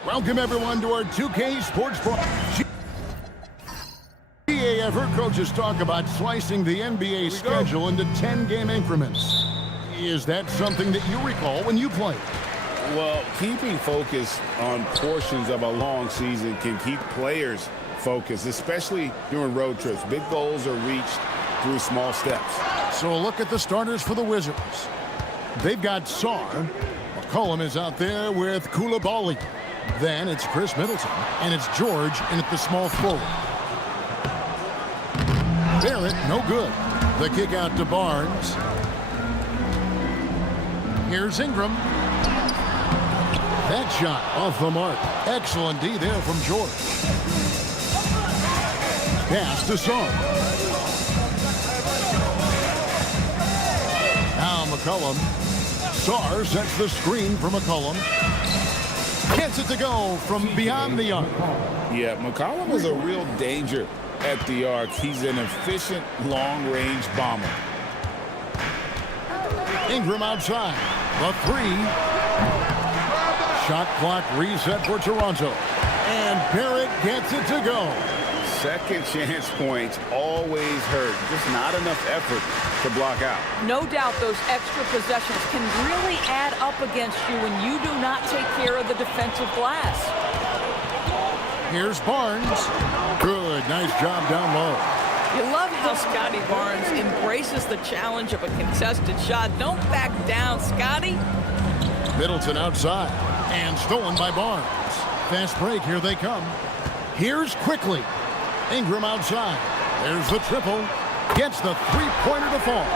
Welcome, everyone, to our 2K Sports Bar. I've heard coaches talk about slicing the NBA schedule into 10-game increments. Is that something that you recall when you played? Well, keeping focus on portions of a long season can keep players focused, especially during road trips. Big goals are reached through small steps. So look at the starters for the Wizards. They've got Sarr. McCollum is out there with Koulibaly. Then it's Chris Middleton, and it's George in at the small forward. Barrett, no good. The kick out to Barnes. Here's Ingram. That shot off the mark. Excellent D there from George. Pass to Sarr. Now McCollum. Sarr sets the screen for McCollum. Gets it to go from beyond the arc. Yeah, McCollum is a real danger at the arc. He's an efficient long-range bomber. Ingram outside. The three. Shot clock reset for Toronto. And Barrett gets it to go. Second chance points always hurt. Just not enough effort to block out. No doubt those extra possessions can really add up against you when you do not take care of the defensive glass. Here's Barnes. Good, nice job down low. You love how Scotty Barnes embraces the challenge of a contested shot. Don't back down, Scotty. Middleton outside and stolen by Barnes. Fast break, here they come. Here's Quickly. Ingram outside. There's the triple. Gets the three-pointer to fall.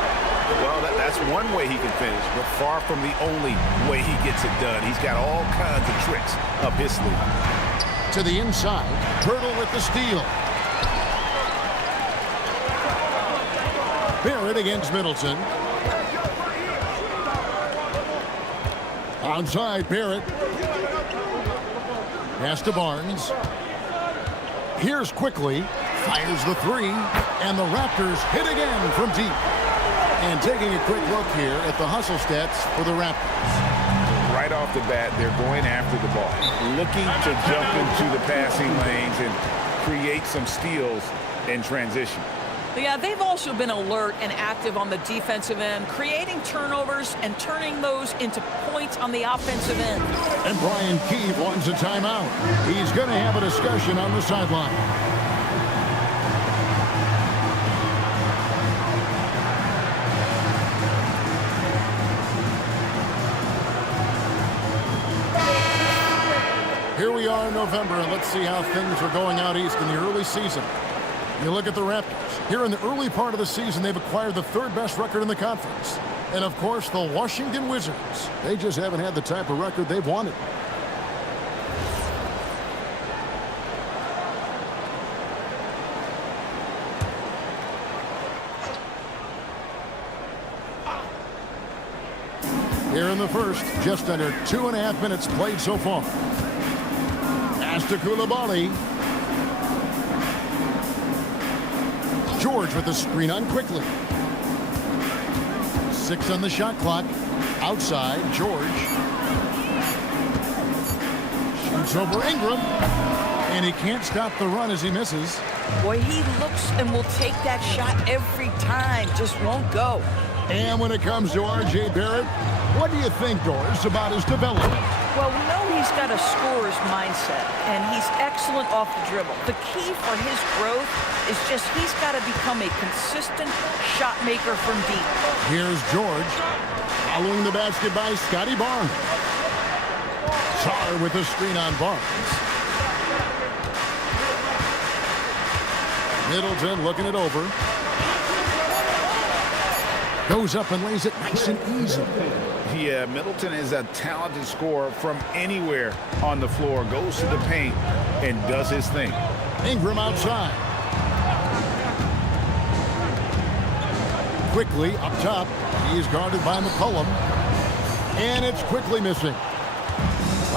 Well, that's one way he can finish, but far from the only way he gets it done. He's got all kinds of tricks up his sleeve. To the inside. Turtle with the steal. Barrett against Middleton. Outside, Barrett. Pass to Barnes. Here's Quickly. Fires the three. And the Raptors hit again from deep. And taking a quick look here at the hustle stats for the Raptors. Right off the bat, they're going after the ball, looking to jump into the passing lanes and create some steals in transition. Yeah, they've also been alert and active on the defensive end, creating turnovers and turning those into points on the offensive end. And Brian Keefe wants a timeout. He's going to have a discussion on the sideline. Here we are in November, and let's see how things are going out east in the early season. You look at the Raptors. Here in the early part of the season, they've acquired the third best record in the conference. And, of course, the Washington Wizards. They just haven't had the type of record they've wanted. Here in the first, just under 2.5 minutes played so far. Pass to Koulibaly. George with the screen on Quickly. 6 on the shot clock. Outside, George. Shoots over Ingram. And he can't stop the run as he misses. Boy, he looks and will take that shot every time. Just won't go. And when it comes to R.J. Barrett, what do you think, Doris, about his development? Well, we know he's got a scorer's mindset, and he's excellent off the dribble. The key for his growth is just he's got to become a consistent shot maker from deep. Here's George. Following the basket by Scotty Barnes. Sarr with the screen on Barnes. Middleton looking it over. Goes up and lays it nice and easy. Yeah, Middleton is a talented scorer from anywhere on the floor. Goes to the paint and does his thing. Ingram outside. Quickly up top. He's guarded by McCollum. And it's Quickly missing.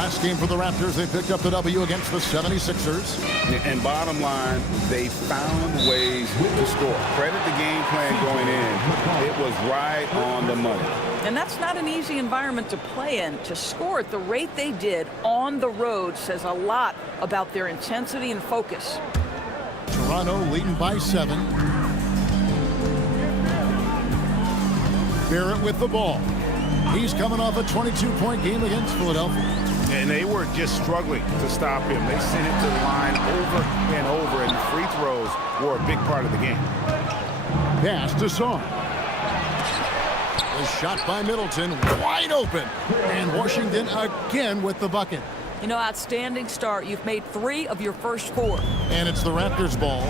Last game for the Raptors, they picked up the W against the 76ers. And bottom line, they found ways to score. Credit the game plan going in. It was right on the money. And that's not an easy environment to play in. To score at the rate they did on the road says a lot about their intensity and focus. Toronto leading by 7. Barrett with the ball. He's coming off a 22-point game against Philadelphia. And they were just struggling to stop him. They sent it to the line over and over, and free throws were a big part of the game. Pass to Son. The shot by Middleton, wide open. And Washington again with the bucket. You know, outstanding start. You've made 3 of your first 4. And it's the Raptors' ball.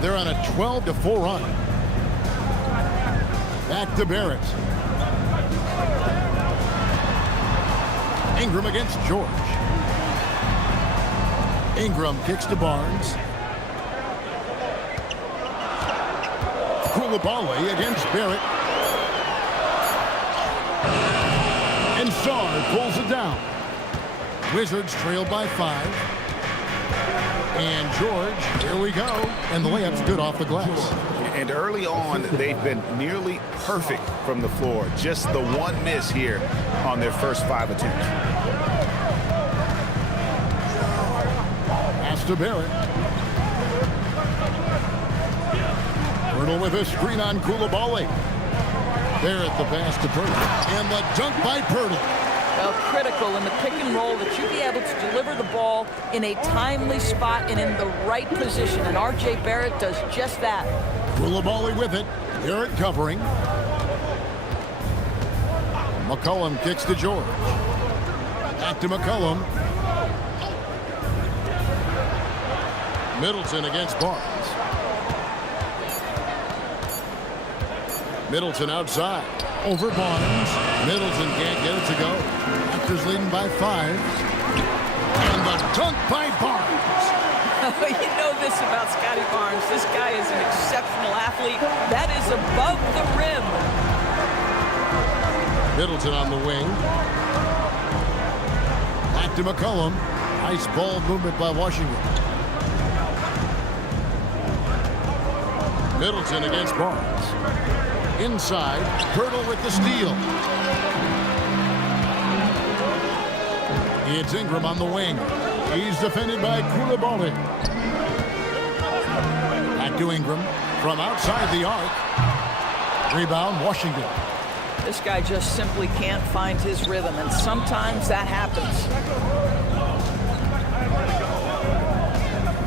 They're on a 12-4 run. Back to Barrett. Ingram against George. Ingram kicks to Barnes. Koulibaly against Barrett. And Sarr pulls it down. Wizards trail by 5. And George, here we go. And the layup's good off the glass. And early on, they've been nearly perfect from the floor. Just the one miss here on their first 5 attempts. Pass to Barrett. Pirtle with a screen on Koulibaly. Barrett the pass to Pirtle. And the dunk by Pirtle. Well, critical in the pick and roll that you be able to deliver the ball in a timely spot and in the right position. And R.J. Barrett does just that. Koulibaly with it. Barrett covering. McCollum kicks to George. Back to McCollum. Middleton against Barnes. Middleton outside. Over Barnes. Middleton can't get it to go. Raptors leading by 5. And the dunk by Barnes. You know this about Scotty Barnes. This guy is an exceptional athlete. That is above the rim. Middleton on the wing. Back to McCollum. Nice ball movement by Washington. Middleton against Barnes. Inside, Pirtle with the steal. It's Ingram on the wing. He's defended by Koulibaly. Back to Ingram from outside the arc. Rebound, Washington. This guy just simply can't find his rhythm, and sometimes that happens.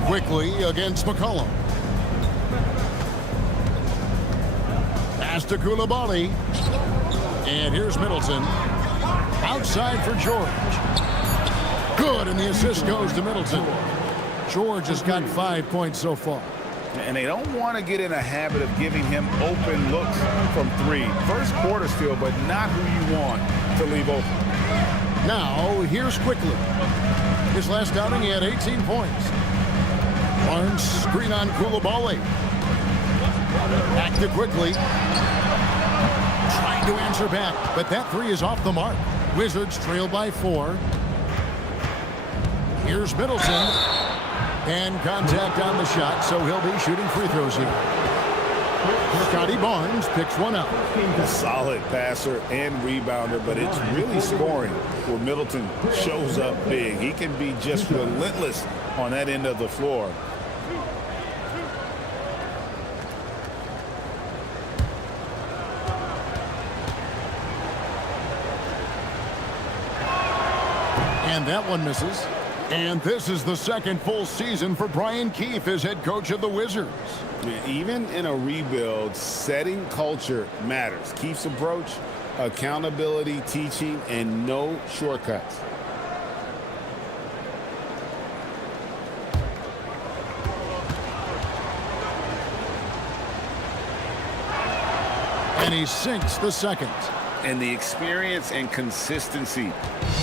Quickly against McCollum. Pass to Koulibaly. And here's Middleton. Outside for George. Good, and the assist goes to Middleton. George has got 5 points so far. And they don't want to get in a habit of giving him open looks from 3. First quarter still, but not who you want to leave open. Now, here's Quickly. His last outing, he had 18 points. Barnes screen on Koulibaly. Back to Quickly. Trying to answer back, but that 3 is off the mark. Wizards trail by 4. Here's Middleton. And contact on the shot, so he'll be shooting free throws here. Scotty Barnes picks one up. A solid passer and rebounder, but it's really scoring where Middleton shows up big. He can be just relentless on that end of the floor. And that one misses. And this is the second full season for Brian Keefe as head coach of the Wizards. Even in a rebuild, setting culture matters. Keefe's approach, accountability, teaching, and no shortcuts. And he sinks the second. And the experience and consistency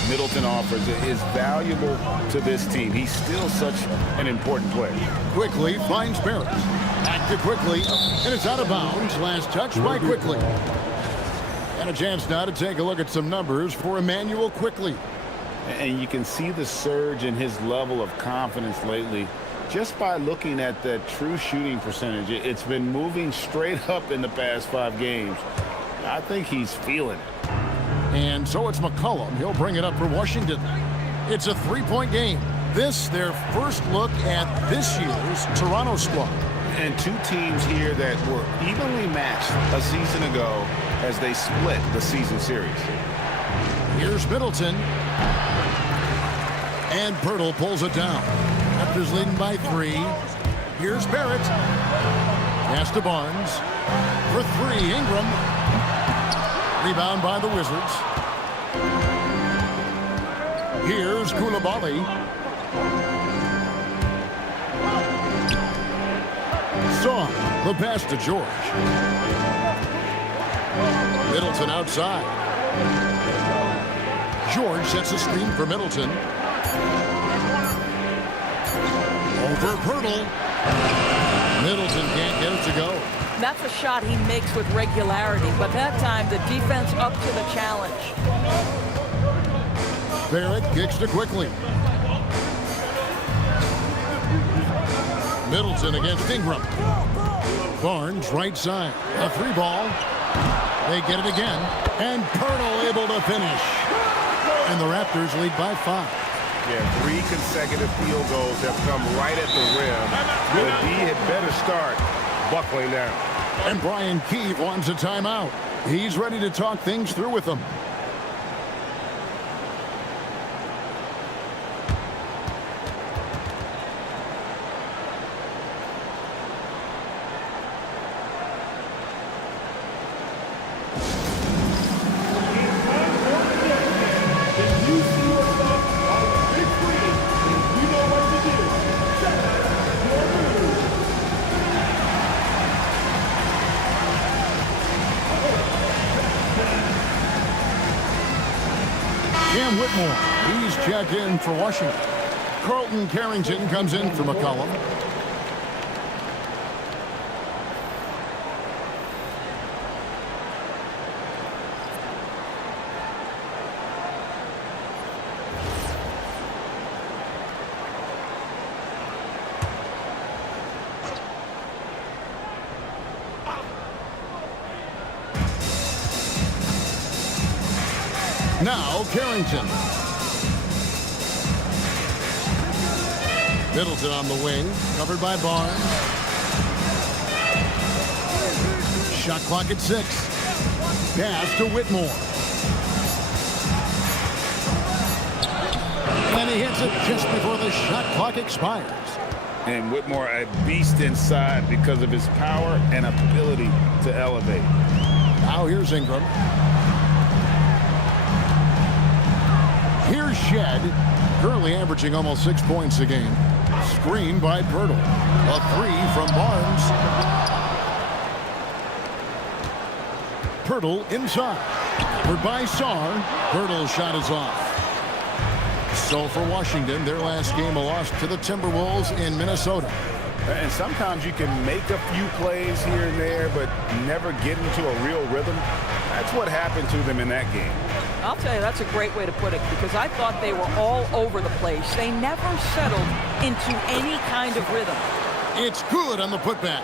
Middleton offers is valuable to this team. He's still such an important player. Quickly finds Barrett. Back to Quickly, and it's out of bounds. Last touch by Quickly. And a chance now to take a look at some numbers for Emmanuel Quickly. And you can see the surge in his level of confidence lately just by looking at the true shooting percentage. It's been moving straight up in the past 5 games. I think he's feeling it. And so it's McCollum. He'll bring it up for Washington. It's a 3-point game. This, their first look at this year's Toronto squad. And 2 teams here that were evenly matched a season ago as they split the season series. Here's Middleton. And Pirtle pulls it down. Raptors leading by 3. Here's Barrett. Pass to Barnes. For 3, Ingram. Rebound by the Wizards. Here's Koulibaly. Song, the pass to George. Middleton outside. George sets a screen for Middleton. Over Pirtle. Middleton can't get it to go. That's a shot he makes with regularity, but that time the defense up to the challenge. Barrett kicks to quickly. Middleton against Ingram. Barnes right side. A 3-ball. They get it again. And Pirtle able to finish. And the Raptors lead by 5. Yeah, 3 consecutive field goals have come right at the rim. The D had better start buckling down. And Brian Keefe wants a timeout. He's ready to talk things through with them. Whitmore, he's checked in for Washington. Carlton Carrington comes in for McCollum. Now Carrington. Middleton on the wing, covered by Barnes. Shot clock at 6. Pass to Whitmore. And he hits it just before the shot clock expires. And Whitmore a beast inside because of his power and ability to elevate. Now here's Ingram. Here's Shed, currently averaging almost 6 points a game. Screen by Pirtle. A 3 from Barnes. Pirtle inside. Covered by Sarr. Pirtle's shot is off. So for Washington, their last game a loss to the Timberwolves in Minnesota. And sometimes you can make a few plays here and there, but never get into a real rhythm. That's what happened to them in that game. I'll tell you, that's a great way to put it, because I thought they were all over the place. They never settled into any kind of rhythm. It's good on the putback.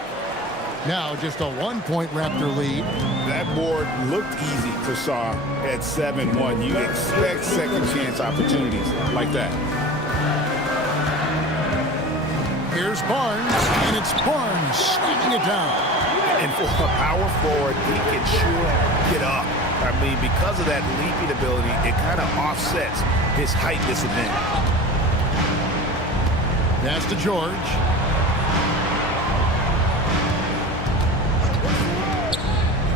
Now just a 1-point Raptor lead. That board looked easy for Sarr at 7-1. You expect second chance opportunities like that. Here's Barnes, and it's Barnes slamming it down. And for a power forward, he can sure get up. I mean, because of that leaping ability, it kind of offsets his height disadvantage. Pass to George.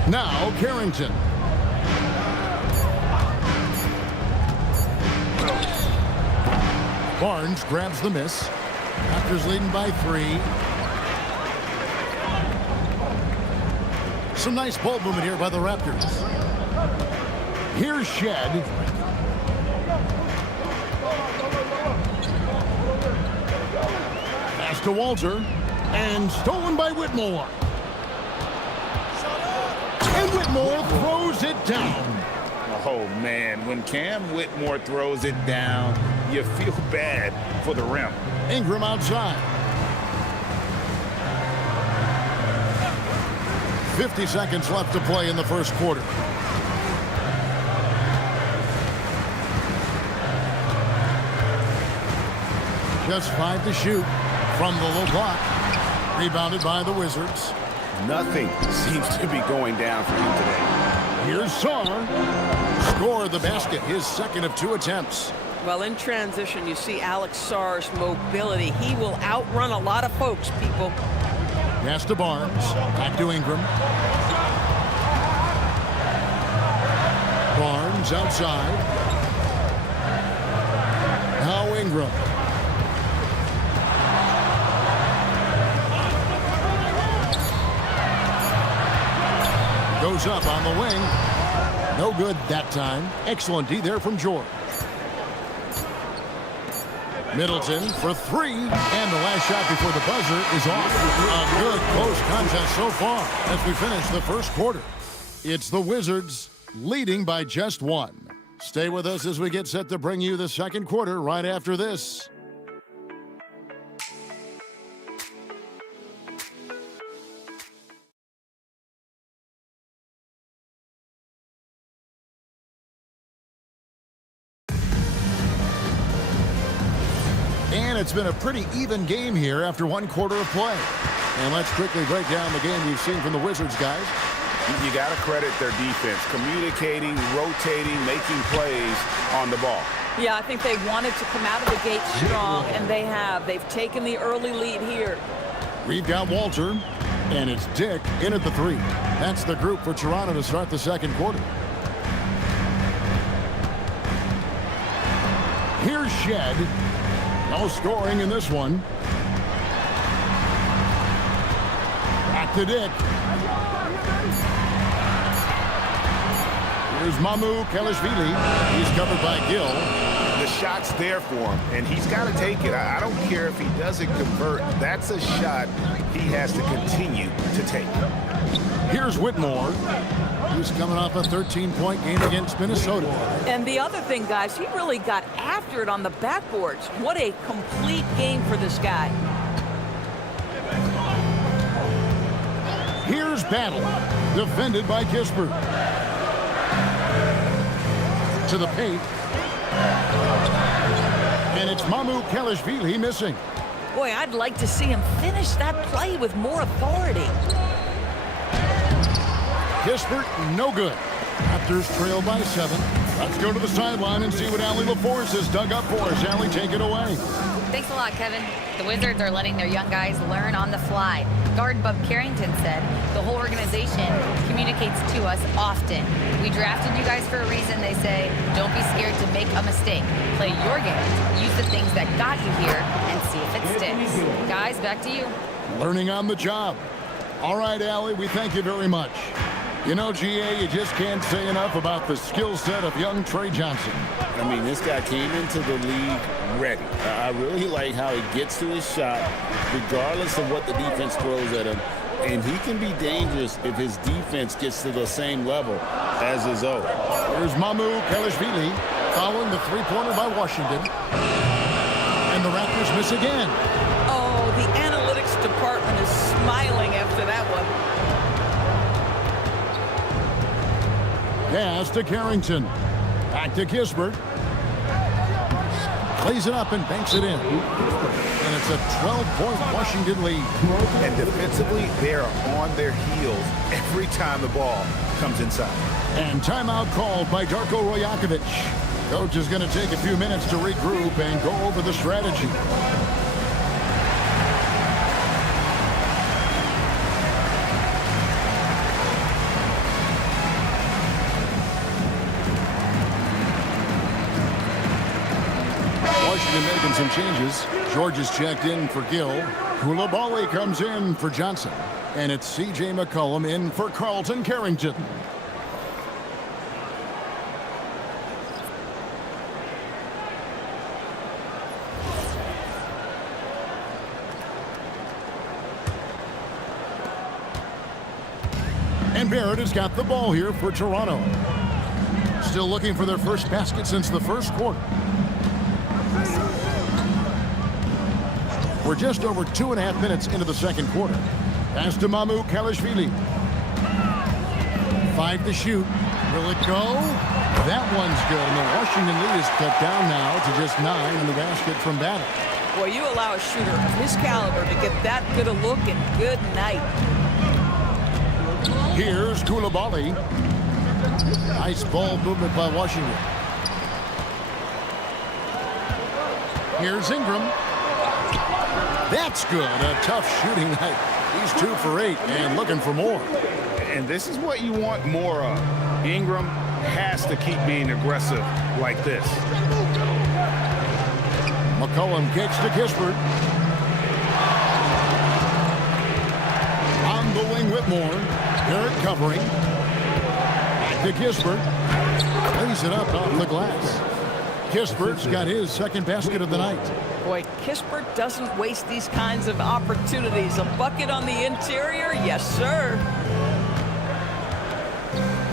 Now Carrington. Barnes grabs the miss. Raptors leading by 3. Some nice ball movement here by the Raptors. Here's Shed. Pass to Walter. And stolen by Whitmore. And Whitmore throws it down. Oh, man, when Cam Whitmore throws it down, you feel bad for the rim. Ingram outside. 50 seconds left to play in the first quarter. Just 5 to shoot from the low block. Rebounded by the Wizards. Nothing seems to be going down for him today. Here's Sarr. Scored the basket, his second of 2 attempts. Well, in transition, you see Alex Sarr's mobility. He will outrun a lot of folks, people. Pass to Barnes. Back to Ingram. Barnes outside. Now Ingram. Goes up on the wing. No good that time. Excellent D there from George. Middleton for 3. And the last shot before the buzzer is off. A good close contest so far as we finish the first quarter. It's the Wizards leading by just 1. Stay with us as we get set to bring you the second quarter right after this. And it's been a pretty even game here after 1 quarter of play. And let's quickly break down the game we've seen from the Wizards, guys. You got to credit their defense, communicating, rotating, making plays on the ball. Yeah, I think they wanted to come out of the gate strong, and they have. They've taken the early lead here. We've got Walter, and it's Dick in at the 3. That's the group for Toronto to start the second quarter. Here's Shed. No scoring in this one. Back to Dick. Here's Mamu Kelishvili. He's covered by Gill. The shot's there for him, and he's got to take it. I don't care if he doesn't convert. That's a shot he has to continue to take. Here's Whitmore. He's coming off a 13-point game against Minnesota. And the other thing, guys, he really got after it on the backboards. What a complete game for this guy. Here's Battle, defended by Kispert. To the paint. And it's Mamu Kelishvili missing. Boy, I'd like to see him finish that play with more authority. Kispert, no good. Raptors trail by 7. Let's go to the sideline and see what Allie LaForce has dug up for us. Allie, take it away. Thanks a lot, Kevin. The Wizards are letting their young guys learn on the fly. Guard Bub Carrington said, the whole organization communicates to us often. We drafted you guys for a reason, they say. Don't be scared to make a mistake. Play your game. Use the things that got you here and see if it sticks. Guys, back to you. Learning on the job. All right, Allie, we thank you very much. You know, GA, you just can't say enough about the skill set of young Trey Johnson. I mean, this guy came into the league ready. I really like how he gets to his shot, regardless of what the defense throws at him. And he can be dangerous if his defense gets to the same level as his own. Here's Mamu Kelishvili following the three-pointer by Washington. And the Raptors miss again. Oh, the analytics department is smiling after that one. Pass to Carrington. Back to Kispert. Plays it up and banks it in. And it's a 12-point Washington lead. And defensively, they are on their heels every time the ball comes inside. And timeout called by Darko Rajakovic. Coach is going to take a few minutes to regroup and go over the strategy. Washington making some changes. George is checked in for Gill. Koulibaly comes in for Johnson. And it's C.J. McCollum in for Carlton Carrington. And Barrett has got the ball here for Toronto. Still looking for their first basket since the first quarter. We're just over 2.5 minutes into the second quarter. Pass to Mamu Kalashvili. 5 to shoot. Will it go? That one's good. And the Washington lead is cut down now to just 9 in the basket from Battle. Boy, you allow a shooter of his caliber to get that good a look, and good night. Here's Koulibaly. Nice ball movement by Washington. Here's Ingram. That's good. A tough shooting night. He's 2 for 8 and looking for more. And this is what you want more of. Ingram has to keep being aggressive like this. McCollum kicks to Kispert. On the wing, Whitmore. Barrett covering. Back to Kispert. Lays it up off the glass. Kispert's got his second basket of the night. Boy, Kispert doesn't waste these kinds of opportunities. A bucket on the interior? Yes, sir.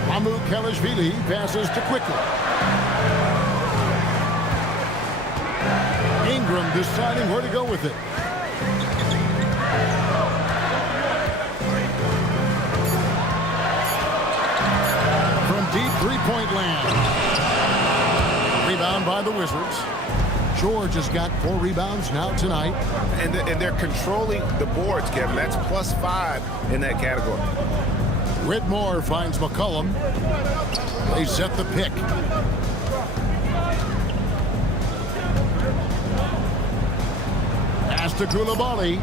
Mamu Kalashvili passes to Quickly. Ingram deciding where to go with it. From deep three-point land. Rebound by the Wizards. George has got 4 rebounds now tonight. And they're controlling the boards, Kevin. That's +5 in that category. Whitmore finds McCollum. They set the pick. Pass to Koulibaly.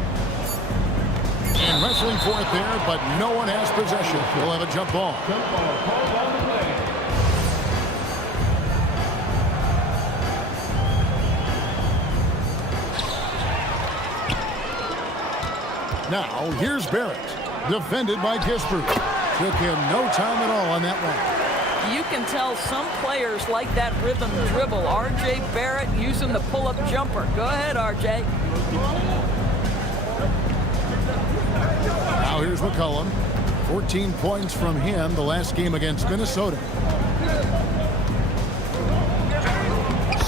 And wrestling for it there, but no one has possession. We'll have a jump ball. Now, here's Barrett. Defended by Kispert. Took him no time at all on that one. You can tell some players like that rhythm dribble. R.J. Barrett using the pull-up jumper. Go ahead, R.J. Now here's McCollum. 14 points from him the last game against Minnesota.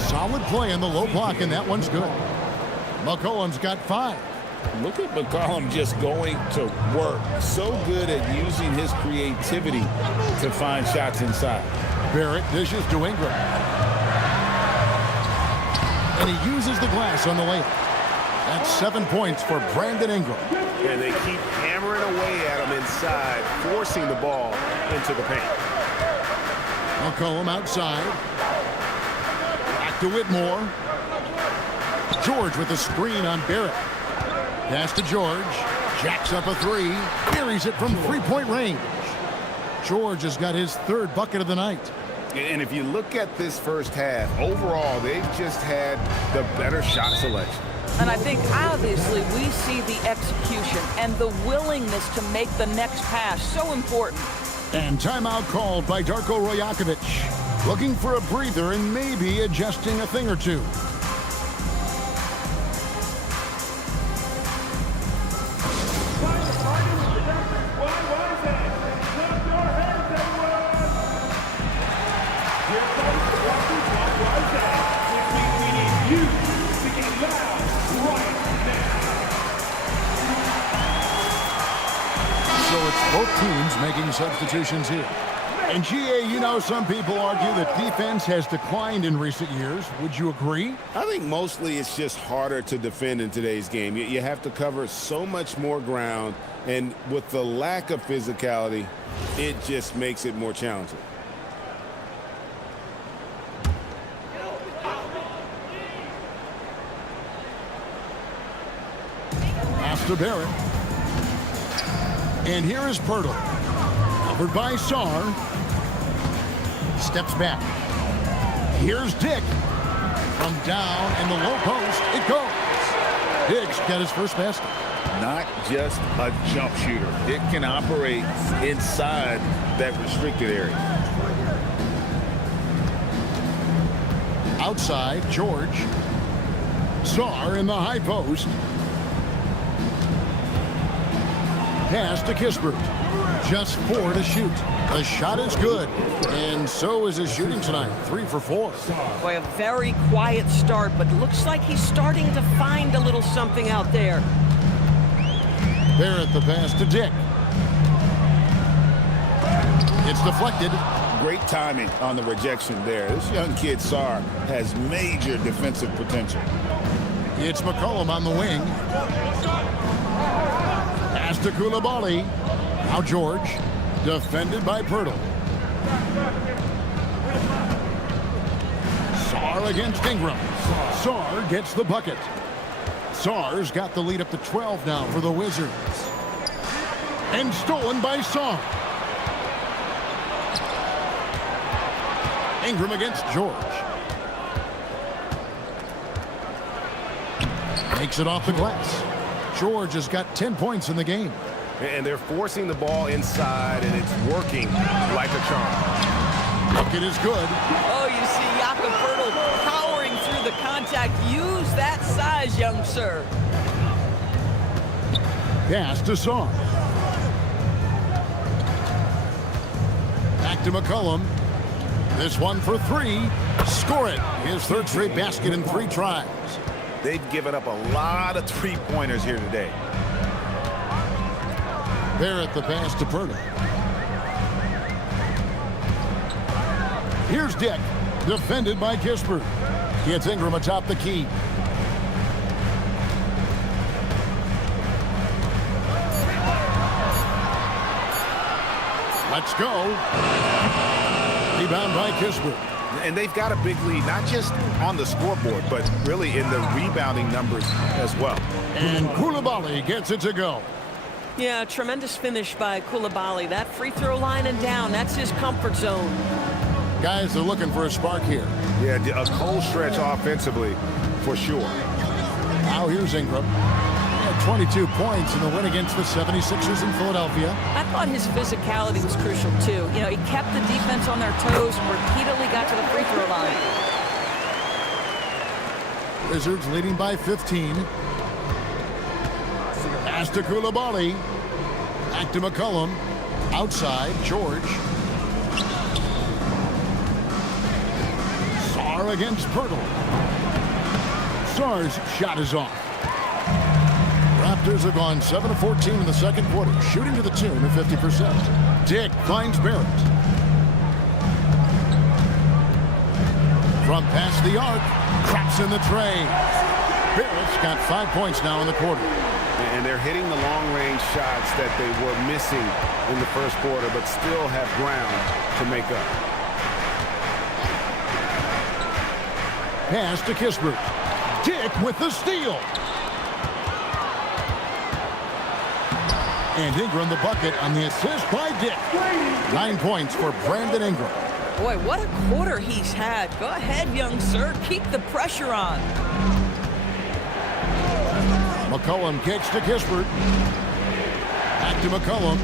Solid play in the low block, and that one's good. McCollum's got 5. Look at McCollum just going to work. So good at using his creativity to find shots inside. Barrett dishes to Ingram. And he uses the glass on the layup. That's 7 points for Brandon Ingram. And they keep hammering away at him inside, forcing the ball into the paint. McCollum outside. Back to Whitmore. George with the screen on Barrett. Pass to George. Jacks up a 3. Buries it from 3-point range. George has got his 3rd bucket of the night. And if you look at this first half, overall, they've just had the better shot selection. And I think, obviously, we see the execution and the willingness to make the next pass so important. And timeout called by Darko Rajakovic. Looking for a breather and maybe adjusting a thing or two. Both teams making substitutions here. And GA, you know, some people argue that defense has declined in recent years. Would you agree? I think mostly it's just harder to defend in today's game. You have to cover so much more ground, and with the lack of physicality, it just makes it more challenging. After Barrett. And here is Pirtle. Covered by Sarr. Steps back. Here's Dick. From down in the low post, it goes. Dick's got his first basket. Not just a jump shooter. Dick can operate inside that restricted area. Outside, George. Sarr in the high post. Pass to Kispert. Just 4 to shoot. The shot is good. And so is his shooting tonight. 3 for 4. Boy, a very quiet start, but looks like he's starting to find a little something out there. Barrett the pass to Dick. It's deflected. Great timing on the rejection there. This young kid, Sarr, has major defensive potential. It's McCollum on the wing. Pass to Koulibaly. Now George. Defended by Pirtle. Sarr against Ingram. Sarr gets the bucket. Sarr's got the lead up to 12 now for the Wizards. And stolen by Sarr. Ingram against George. Makes it off the glass. George has got 10 points in the game. And they're forcing the ball inside, and it's working like a charm. Bucket is good. Oh, you see Jakob Poeltl powering through the contact. Use that size, young sir. Pass to Sarr. Back to McCollum. This one for 3. Score it. His 3rd straight basket in 3 tries. They've given up a lot of three-pointers here today. Barrett the pass to Pirtle. Here's Dick. Defended by Kispert. Gets Ingram atop the key. Let's go. Rebound by Kispert. And they've got a big lead, not just on the scoreboard, but really in the rebounding numbers as well. And Koulibaly gets it to go. Yeah, tremendous finish by Koulibaly. That free throw line and down, that's his comfort zone. Guys are looking for a spark here. Yeah, a cold stretch offensively, for sure. Now here's Ingram. He had 22 points in the win against the 76ers in Philadelphia. I thought his physicality was crucial, too. You know, he kept the defense on their toes and repeatedly got to the free throw line. Wizards leading by 15. Pass to Koulibaly. Back to McCollum. Outside, George. Sarr against Pirtle. Sarr's shot is off. Raptors have gone 7 of 14 in the second quarter, shooting to the tune of 50%. Dick finds Barrett. From past the arc, cracks in the tray. Barrett's got 5 points now in the quarter. And they're hitting the long-range shots that they were missing in the first quarter, but still have ground to make up. Pass to Kispert. Dick with the steal. And Ingram the bucket on the assist by Dick. 9 points for Brandon Ingram. Boy, what a quarter he's had. Go ahead, young sir. Keep the pressure on. McCollum kicks to Kispert. Back to McCollum.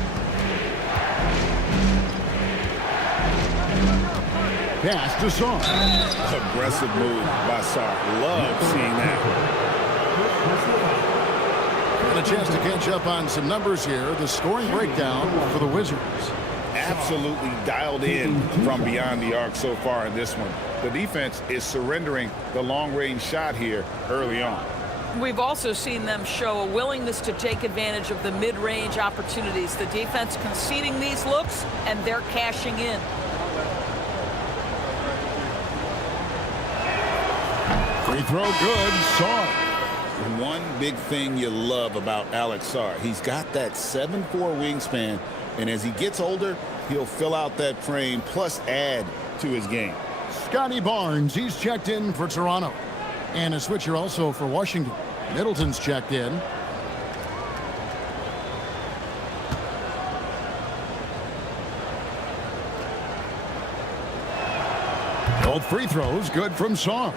Pass to Sarr. Aggressive move by Sarr. Love seeing that. And a chance to catch up on some numbers here. The scoring breakdown for the Wizards. Absolutely dialed in from beyond the arc so far in this one. The defense is surrendering the long-range shot here early on. We've also seen them show a willingness to take advantage of the mid-range opportunities. The defense conceding these looks, and they're cashing in. Free throw good. Sarr. One big thing you love about Alex Sarr, he's got that 7'4" wingspan, and as he gets older, he'll fill out that frame plus add to his game. Scotty Barnes, he's checked in for Toronto. And a switcher also for Washington. Middleton's checked in. Both free throws good from Sarr.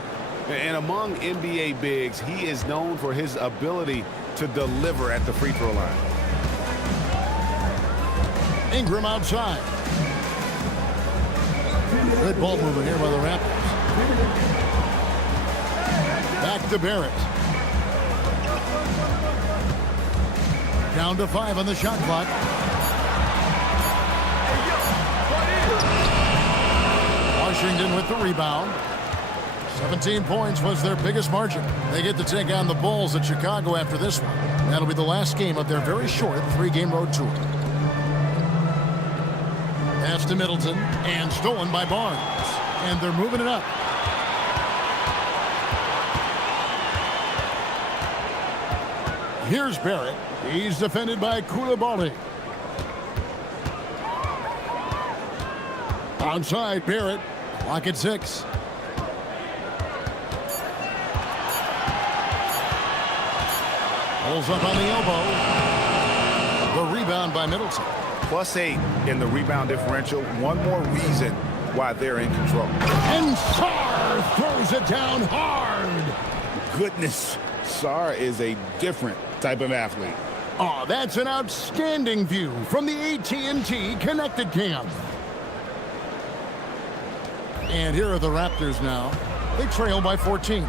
And among NBA bigs, he is known for his ability to deliver at the free throw line. Ingram outside. Good ball movement here by the Raptors. Back to Barrett. Down to 5 on the shot clock. Washington with the rebound. 17 points was their biggest margin. They get to take on the Bulls at Chicago after this one. That'll be the last game of their very short 3-game road tour. Pass to Middleton and stolen by Barnes. And they're moving it up. Here's Barrett. He's defended by Koulibaly. Outside Barrett. Clock at 6. Pulls up on the elbow. The rebound by Middleton. +8 in the rebound differential. One more reason why they're in control. And Sarr throws it down hard. Goodness, Sarr is a different type of athlete. Oh, that's an outstanding view from the AT&T Connected Cam. And here are the Raptors now. They trail by 14.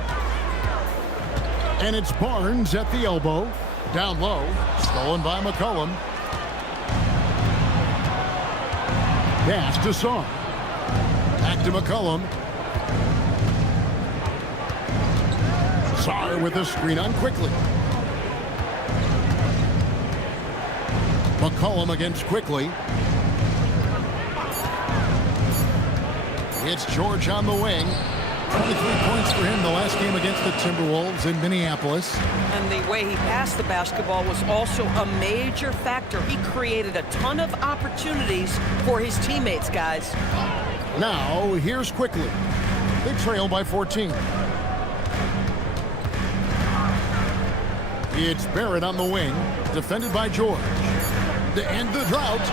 And it's Barnes at the elbow. Down low. Stolen by McCollum. Pass to Sarr. Back to McCollum. Sarr with a screen on quickly. McCollum against quickly. It's George on the wing. 23 points for him the last game against the Timberwolves in Minneapolis. And the way he passed the basketball was also a major factor. He created a ton of opportunities for his teammates, guys. Now, here's quickly. They trail by 14. It's Barrett on the wing, defended by George. To end the drought.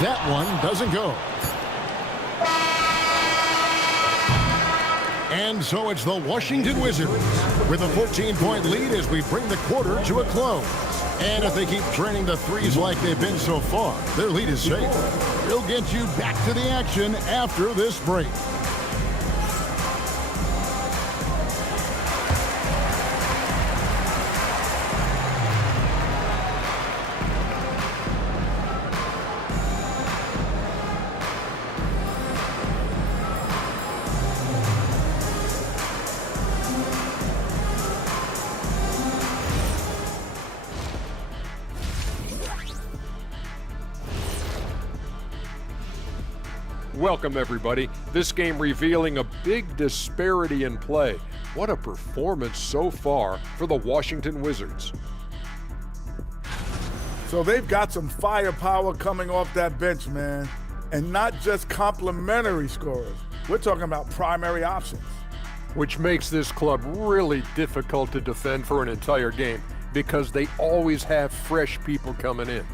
That one doesn't go. And so it's the Washington Wizards with a 14-point lead as we bring the quarter to a close. And if they keep draining the threes like they've been so far, their lead is safe. We'll get you back to the action after this break. Welcome, everybody. This game revealing a big disparity in play. What a performance so far for the Washington Wizards. So they've got some firepower coming off that bench, man. And not just complimentary scorers. We're talking about primary options. Which makes this club really difficult to defend for an entire game because they always have fresh people coming in.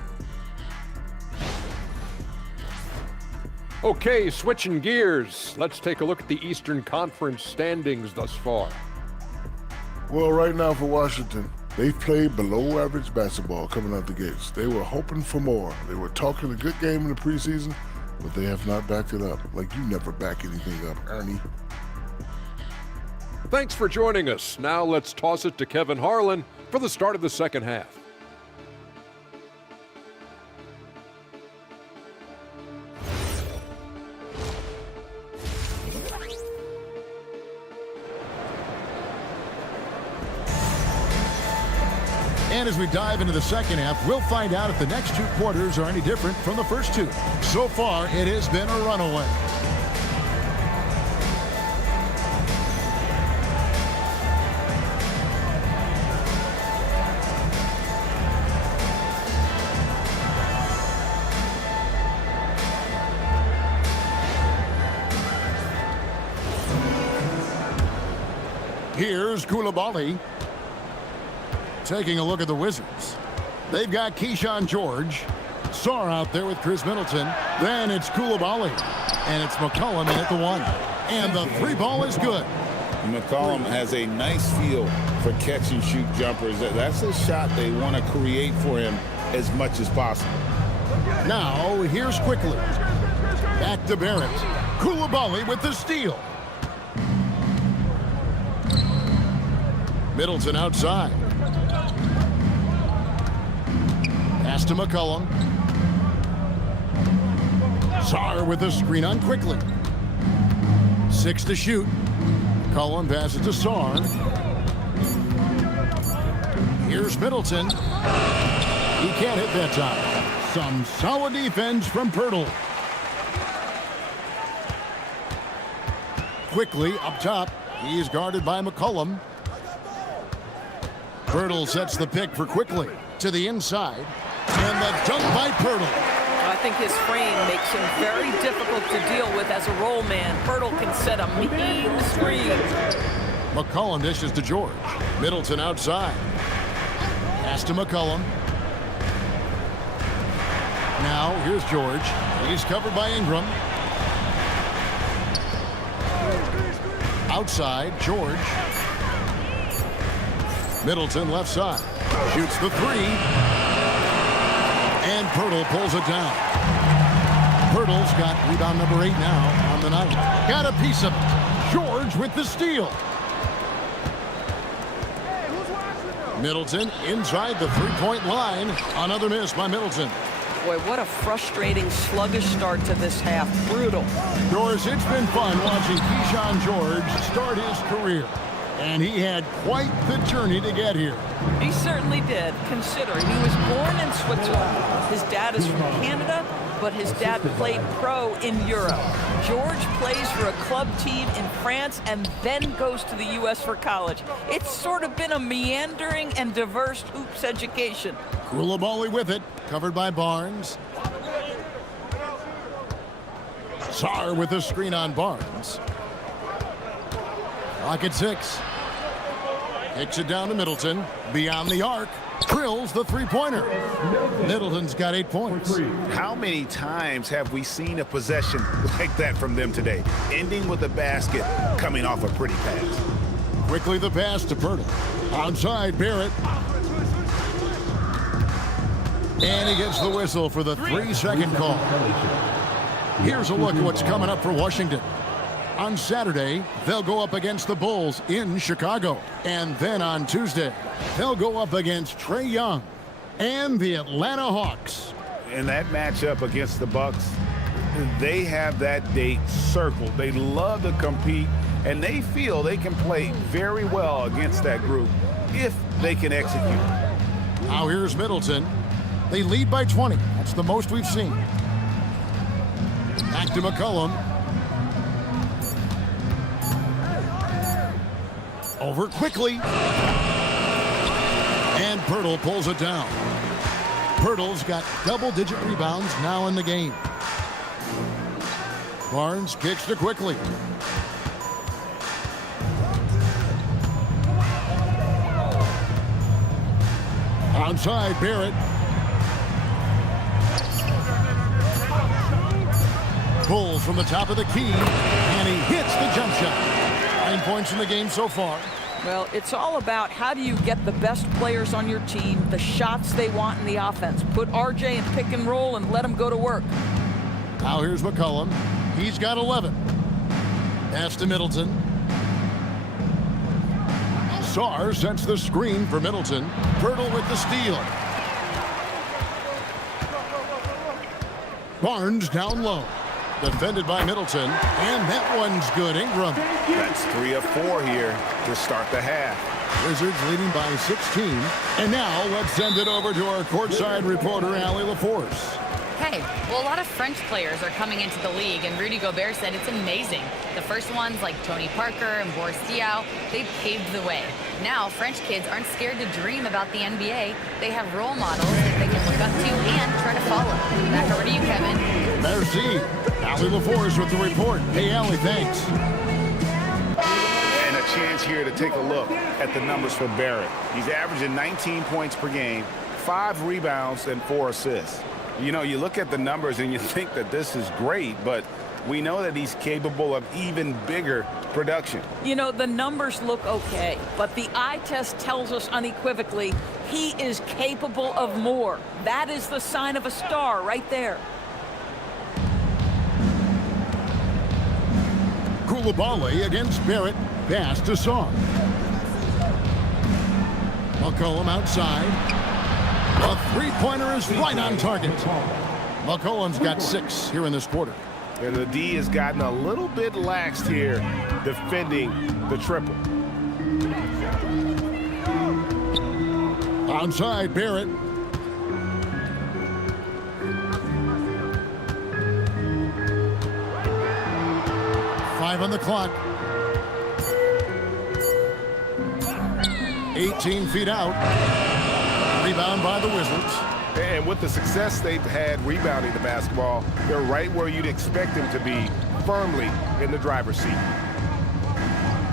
Okay, switching gears. Let's take a look at the Eastern Conference standings thus far. Well, right now for Washington, they've played below average basketball coming out the gates. They were hoping for more. They were talking a good game in the preseason, but they have not backed it up. Like you never back anything up, Ernie. Thanks for joining us. Now let's toss it to Kevin Harlan for the start of the second half. And as we dive into the second half, we'll find out if the next 2 quarters are any different from the first 2. So far, it has been a runaway. Here's Koulibaly. Taking a look at the Wizards. They've got Keyshawn George. Sarr out there with Chris Middleton. Then it's Koulibaly. And it's McCollum in at the 1. And the 3 ball is good. McCollum has a nice feel for catch and shoot jumpers. That's a shot they want to create for him as much as possible. Now, here's quickly. Back to Barrett. Koulibaly with the steal. Middleton outside. Pass to McCollum. Sarr with the screen on quickly. 6 to shoot. McCollum passes to Sarr. Here's Middleton. He can't hit that time. Some solid defense from Pirtle. Quickly up top. He's guarded by McCollum. Pirtle sets the pick for Quickly to the inside. And the dunk by Pirtle. I think his frame makes him very difficult to deal with as a roll man. Pirtle can set a mean screen. McCollum dishes to George. Middleton outside. Pass to McCollum. Now here's George. He's covered by Ingram. Outside, George. Middleton left side. Shoots the three. And Pirtle pulls it down. Pirtle's got rebound number 8 now on the night. Got a piece of it. George with the steal. Middleton inside the three-point line. Another miss by Middleton. Boy, what a frustrating, sluggish start to this half. Brutal. Doris, it's been fun watching Keyshawn George start his career. And he had quite the journey to get here. He certainly did, considering he was born in Switzerland. His dad is from Canada, but his dad played pro in Europe. George plays for a club team in France and then goes to the U.S. for college. It's sort of been a meandering and diverse hoops education. Koulibaly with it, covered by Barnes. Sarr with the screen on Barnes. Clock at 6. Kicks it down to Middleton. Beyond the arc. Drills the three-pointer. Middleton's got 8 points. How many times have we seen a possession like that from them today? Ending with a basket, coming off a pretty pass. Quickly the pass to Pirtle. Outside, Barrett. And he gets the whistle for the 3-second call. Here's a look at what's coming up for Washington. On Saturday, they'll go up against the Bulls in Chicago. And then on Tuesday, they'll go up against Trae Young and the Atlanta Hawks. In that matchup against the Bucks, they have that date circled. They love to compete, and they feel they can play very well against that group if they can execute. Now here's Middleton. They lead by 20. That's the most we've seen. Back to McCollum. Over quickly. And Pirtle pulls it down. Pirtle's got double-digit rebounds now in the game. Barnes kicks to Quickly. Outside, Barrett. Pulls from the top of the key, and he hits the jump shot. 9 points in the game so far. Well, it's all about how do you get the best players on your team, the shots they want in the offense. Put RJ in pick and roll and let them go to work. Now here's McCollum. He's got 11. Pass to Middleton. Sarr sets the screen for Middleton. Pirtle with the steal. Barnes down low. Defended by Middleton. And that one's good. Ingram. That's 3 of 4 here to start the half. Wizards leading by 16. And now let's send it over to our courtside reporter, Allie LaForce. Okay, well, a lot of French players are coming into the league, and Rudy Gobert said it's amazing. The first ones, like Tony Parker and Boris Diaw, they paved the way. Now, French kids aren't scared to dream about the NBA. They have role models that they can look up to and try to follow. Back over to you, Kevin. Merci. Allie LaForce with the report. Hey, Allie, thanks. And a chance here to take a look at the numbers for Barrett. He's averaging 19 points per game, 5 rebounds, and 4 assists. You know, you look at the numbers and you think that this is great, but we know that he's capable of even bigger production. You know, the numbers look okay, but the eye test tells us unequivocally he is capable of more. That is the sign of a star right there. Koulibaly against Barrett. Pass to Sarr. McCollum outside. The three-pointer is right on target. McCollum's got 6 here in this quarter. And the D has gotten a little bit laxed here defending the triple. Outside, Barrett. Five on the clock. 18 feet out. Rebound by the Wizards. And with the success they've had rebounding the basketball, they're right where you'd expect them to be, firmly in the driver's seat.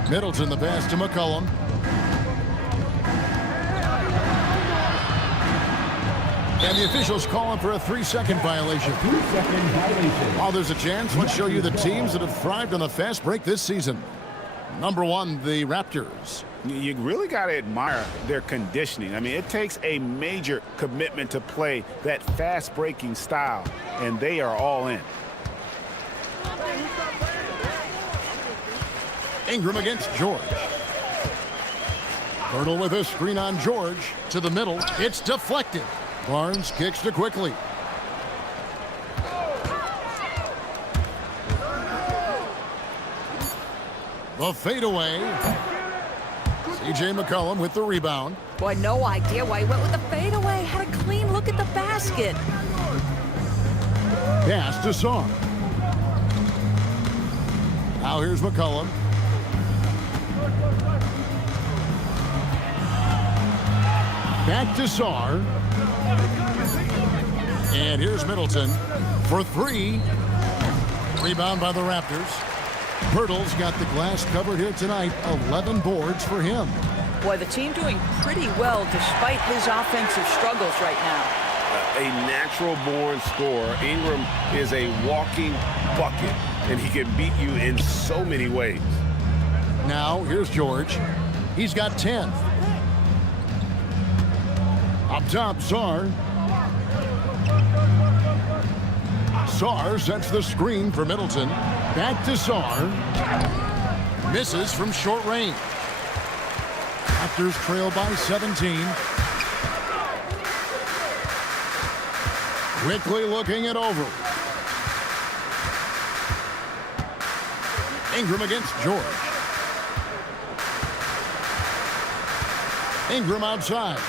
Middleton, the pass to McCollum. And the officials calling for a 3-second violation. 3-second violation. While there's a chance, let's show you the teams that have thrived on the fast break this season. Number 1, the Raptors. You really got to admire their conditioning. I mean, it takes a major commitment to play that fast-breaking style, and they are all in. Ingram against George. Hurdle with a screen on George. To the middle. It's deflected. Barnes kicks to Quickly. The fadeaway. C.J. McCollum with the rebound. Boy, no idea why he went with the fadeaway. Had a clean look at the basket. Pass to Song. Now here's McCollum. Back to Sarr. And here's Middleton for 3. Rebound by the Raptors. Pirtle's got the glass covered here tonight. 11 boards for him. Boy, the team doing pretty well despite his offensive struggles right now. A natural-born scorer. Ingram is a walking bucket, and he can beat you in so many ways. Now, here's George. He's got 10. Up top, Sarr. Sarr sets the screen for Middleton. Back to Sarr. Misses from short range. Raptors trail by 17. Quickly looking it over. Ingram against George. Ingram outside.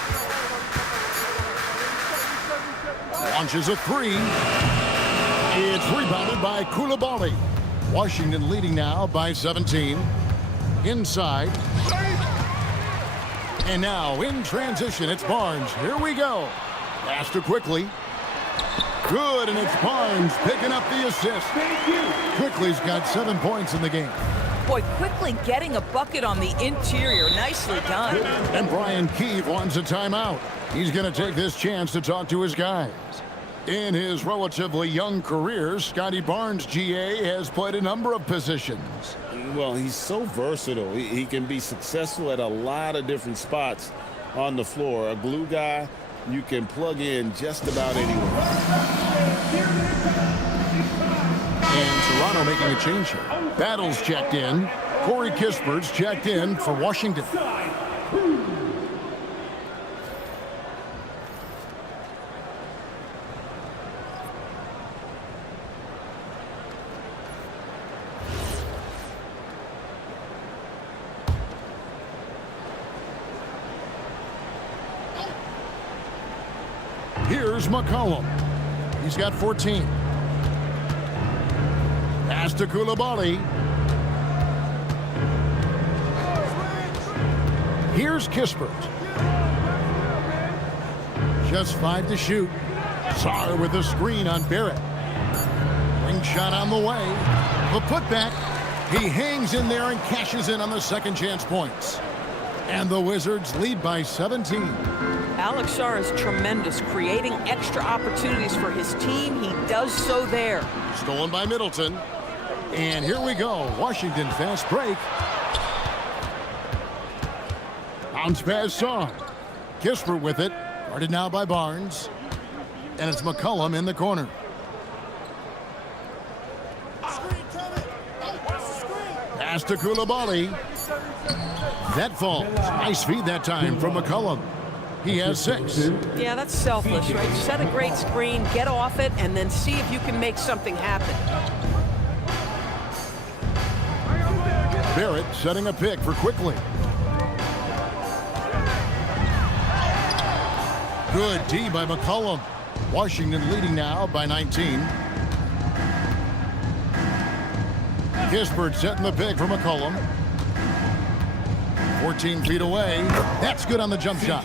Launches a 3. It's rebounded by Coulibaly. Washington leading now by 17. Inside. And now in transition, it's Barnes. Here we go. Pass to Quickly. Good, and it's Barnes picking up the assist. Quickly's got 7 points in the game. Boy, Quickly getting a bucket on the interior. Nicely done. And Brian Keefe wants a timeout. He's going to take this chance to talk to his guys. In his relatively young career, Scotty Barnes, GA, has played a number of positions. Well, he's so versatile. He can be successful at a lot of different spots on the floor. A glue guy, you can plug in just about anywhere. And Toronto making a change here. Battles checked in. Corey Kispert's checked in for Washington. Here's McCollum. He's got 14. Pass to Coulibaly. Here's Kispert. Just 5 to shoot. Sarr with a screen on Barrett. Ring shot on the way. The putback. He hangs in there and cashes in on the second chance points. And the Wizards lead by 17. Alex Sarr is tremendous, creating extra opportunities for his team. He does so there. Stolen by Middleton. And here we go. Washington fast break. Bounce pass Sarr. Kispert with it. Guarded now by Barnes. And it's McCollum in the corner. Pass to Coulibaly. That falls. Nice feed that time from McCollum. He has 6. Yeah, that's selfless, right? Set a great screen, get off it, and then see if you can make something happen. Barrett setting a pick for Quickly. Good D by McCollum. Washington leading now by 19. Kispert setting the pick for McCollum. 14 feet away. That's good on the jump shot.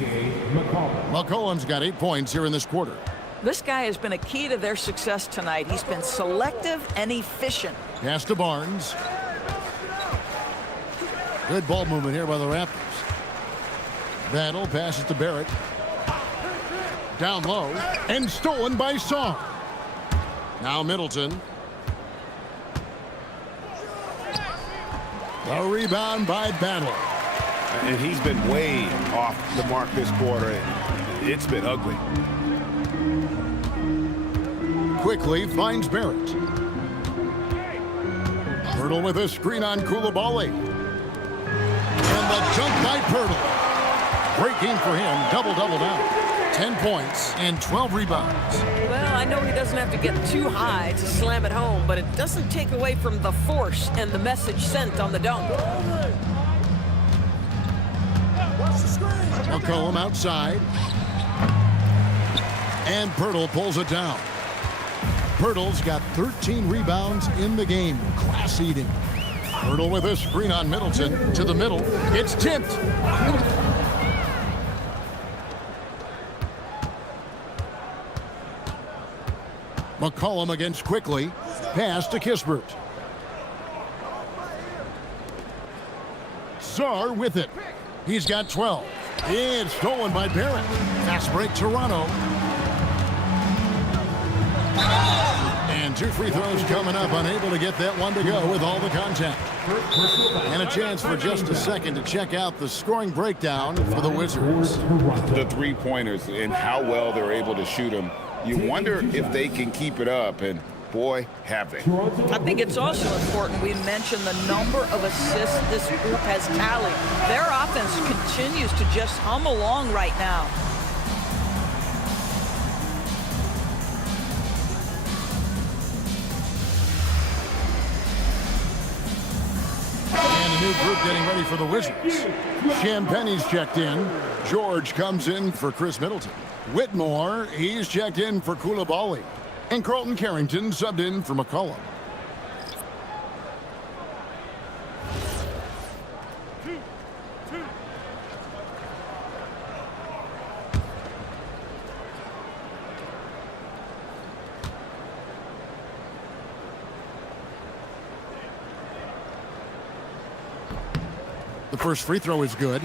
McCollum's got 8 points here in this quarter. This guy has been a key to their success tonight. He's been selective and efficient. Pass to Barnes. Good ball movement here by the Raptors. Battle passes to Barrett. Down low and stolen by Song. Now Middleton. A rebound by Battle. And he's been way off the mark this quarter. It's been ugly. Quickly finds Barrett. Pirtle with a screen on Koulibaly. And the jump by Pirtle. Great game for him. Double-double now. 10 points and 12 rebounds. Well, I know he doesn't have to get too high to slam it home, but it doesn't take away from the force and the message sent on the dunk. McCollum outside. And Pirtle pulls it down. Pirtle's got 13 rebounds in the game. Class eating. Pirtle with a screen on Middleton to the middle. It's tipped. McCollum against Quickly. Pass to Kispert. Czar with it. He's got 12. It's stolen by Barrett. Fast break Toronto. And 2 free throws coming up. Unable to get that one to go with all the contact. And a chance for just a second to check out the scoring breakdown for the Wizards. The three-pointers and how well they're able to shoot them. You wonder if they can keep it up, and boy, have they. I think it's also important we mention the number of assists this group has tallied. Their offense continues to just hum along right now. And a new group getting ready for the Wizards. Champagne's checked in. George comes in for Chris Middleton. Whitmore, he's checked in for Koulibaly. And Carlton Carrington subbed in for McCollum. The first free throw is good.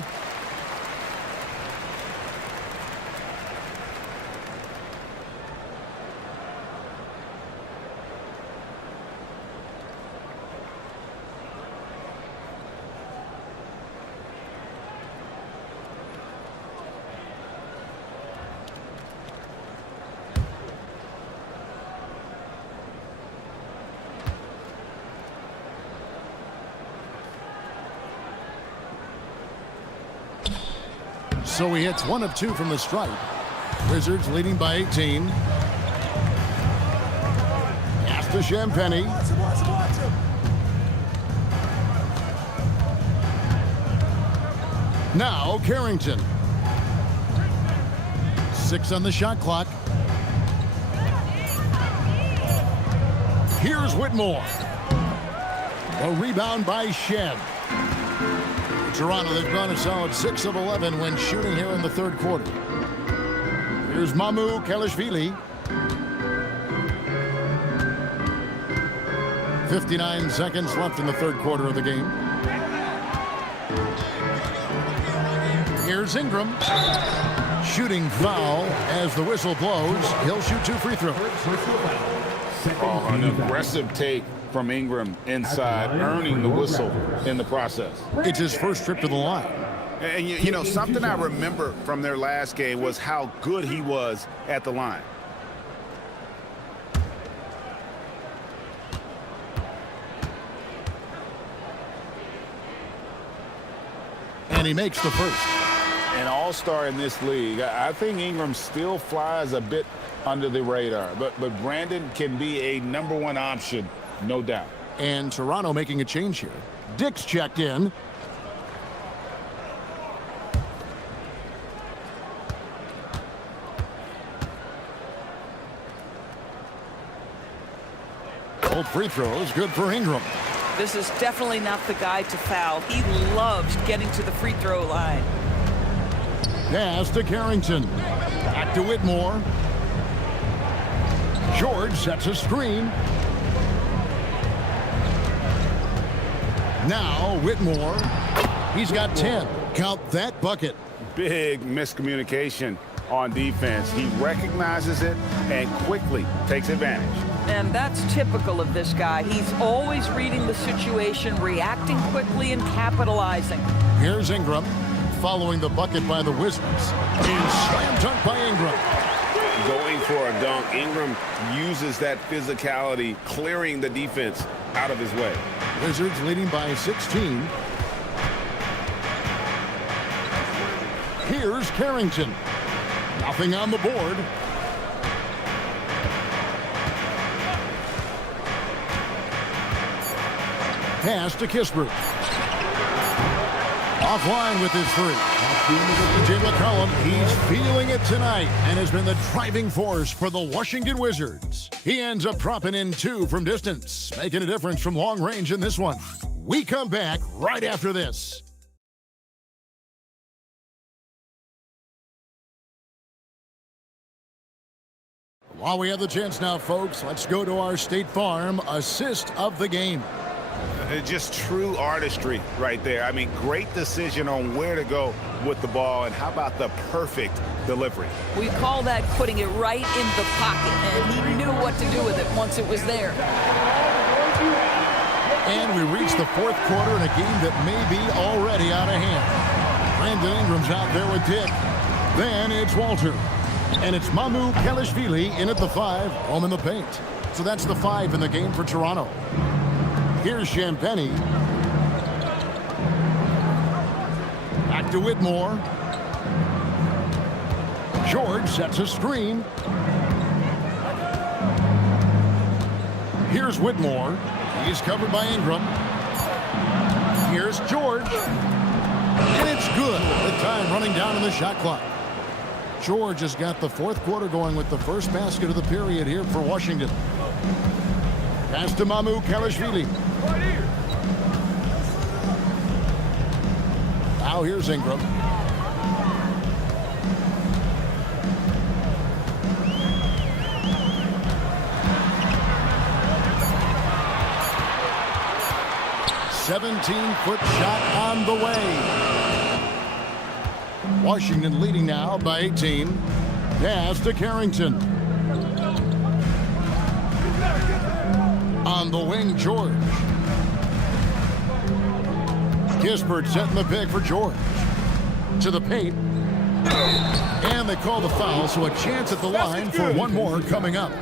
So he hits 1 of 2 from the stripe. Wizards leading by 18. Pass to Champagnie. Now Carrington. 6 on the shot clock. Here's Whitmore. A rebound by Shed. Toronto, they've gone a solid 6 of 11 when shooting here in the third quarter. Here's Mamu Kelishvili. 59 seconds left in the third quarter of the game. Here's Ingram. Shooting foul as the whistle blows. He'll shoot 2 free throws. Oh, an aggressive take from Ingram inside, earning the whistle in the process. It's his first trip to the line. And you know, something I remember from their last game was how good he was at the line. And he makes the first. An all-star in this league. I think Ingram still flies a bit under the radar, but Brandon can be a #1 option, no doubt. And Toronto making a change here. Dick's checked in. Old free throws, good for Ingram. This is definitely not the guy to foul. He loves getting to the free throw line. Pass to Carrington. Back to Whitmore. George sets a screen. Now Whitmore. He's got 10. Count that bucket. Big miscommunication on defense. He recognizes it and quickly takes advantage. And that's typical of this guy. He's always reading the situation, reacting quickly, and capitalizing. Here's Ingram, following the bucket by the Wizards. And slam dunk by Ingram. Going for a dunk, Ingram uses that physicality, clearing the defense out of his way. Wizards leading by 16. Here's Carrington. Nothing on the board. Pass to Kispert. Offline with his three. J. McCollum, he's feeling it tonight and has been the driving force for the Washington Wizards. He ends up dropping in 2 from distance, making a difference from long range in this one. We come back right after this. While we have the chance now, folks, let's go to our State Farm assist of the game. Just true artistry right there. I mean, great decision on where to go with the ball, and how about the perfect delivery? We call that putting it right in the pocket, and he knew what to do with it once it was there. And we reach the 4th quarter in a game that may be already out of hand. Brandon Ingram's out there with Dick. Then it's Walter. And it's Mamu Kelishvili in at the 5, home in the paint. So that's the 5 in the game for Toronto. Here's Champagny. Back to Whitmore. George sets a screen. Here's Whitmore. He's covered by Ingram. Here's George. And it's good. The time running down in the shot clock. George has got the 4th quarter going with the first basket of the period here for Washington. Pass to Mamu Kelishvili. Now here's Ingram. "17-foot shot on the way." Washington leading now by 18. Pass to Carrington. On the wing, George. Kispert setting the pick for George. To the paint. And they call the foul, so a chance at the line for one more coming up.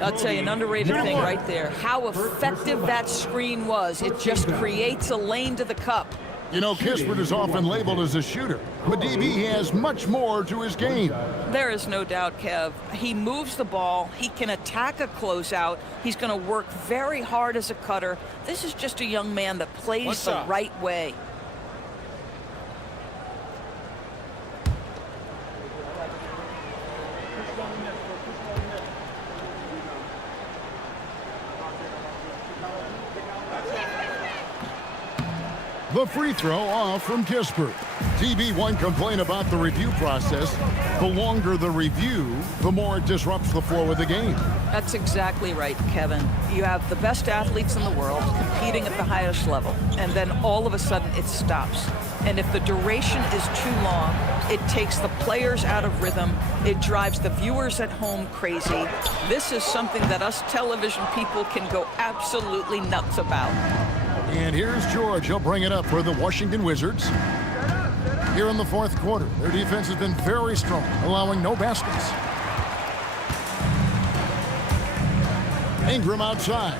I'll tell you, an underrated thing right there. How effective that screen was. It just creates a lane to the cup. You know, Kispert is often labeled as a shooter, but DB has much more to his game. There is no doubt, Kev. He moves the ball. He can attack a closeout. He's going to work very hard as a cutter. This is just a young man that plays the right way. The free throw off from Kispert. TB1 complain about the review process. The longer the review, the more it disrupts the flow of the game. That's exactly right, Kevin. You have the best athletes in the world competing at the highest level, and then all of a sudden it stops. And if the duration is too long, it takes the players out of rhythm. It drives the viewers at home crazy. This is something that us television people can go absolutely nuts about. And here's George. He'll bring it up for the Washington Wizards. Here in the 4th quarter, their defense has been very strong, allowing no baskets. Ingram outside.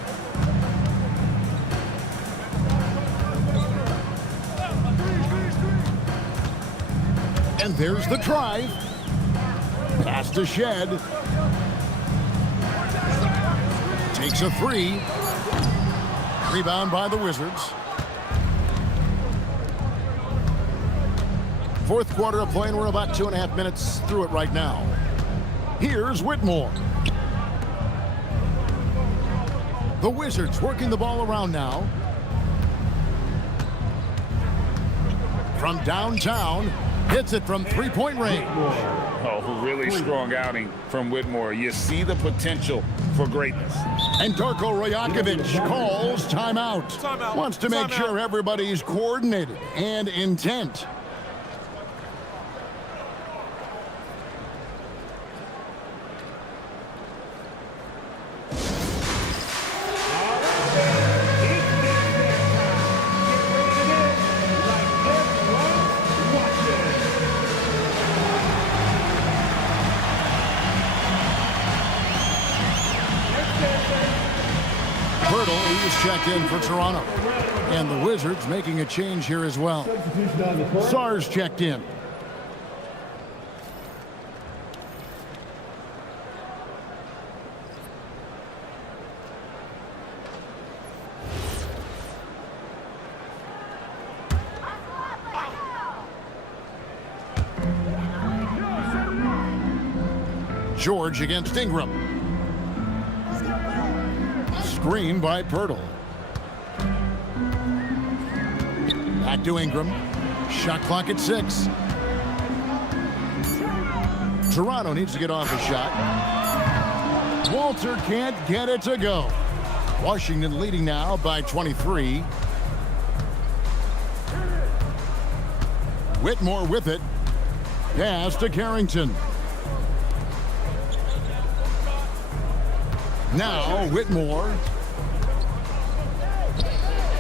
And there's the drive. Pass to Shed. Takes a three. Rebound by the Wizards. Fourth quarter of play, and we're about 2.5 minutes through it right now. Here's Whitmore. The Wizards working the ball around now. From downtown, hits it from three-point range. Oh, really strong outing from Whitmore. You see the potential for greatness. And Darko Rajakovic calls timeout. Wants to make sure everybody's coordinated and intent. Checked in for Toronto. And the Wizards making a change here as well. Sars checked in. George against Ingram. Screen by Pirtle. Back to Ingram. Shot clock at 6. Toronto needs to get off a shot. Walter can't get it to go. Washington leading now by 23. Whitmore with it. Pass to Carrington. Now Whitmore.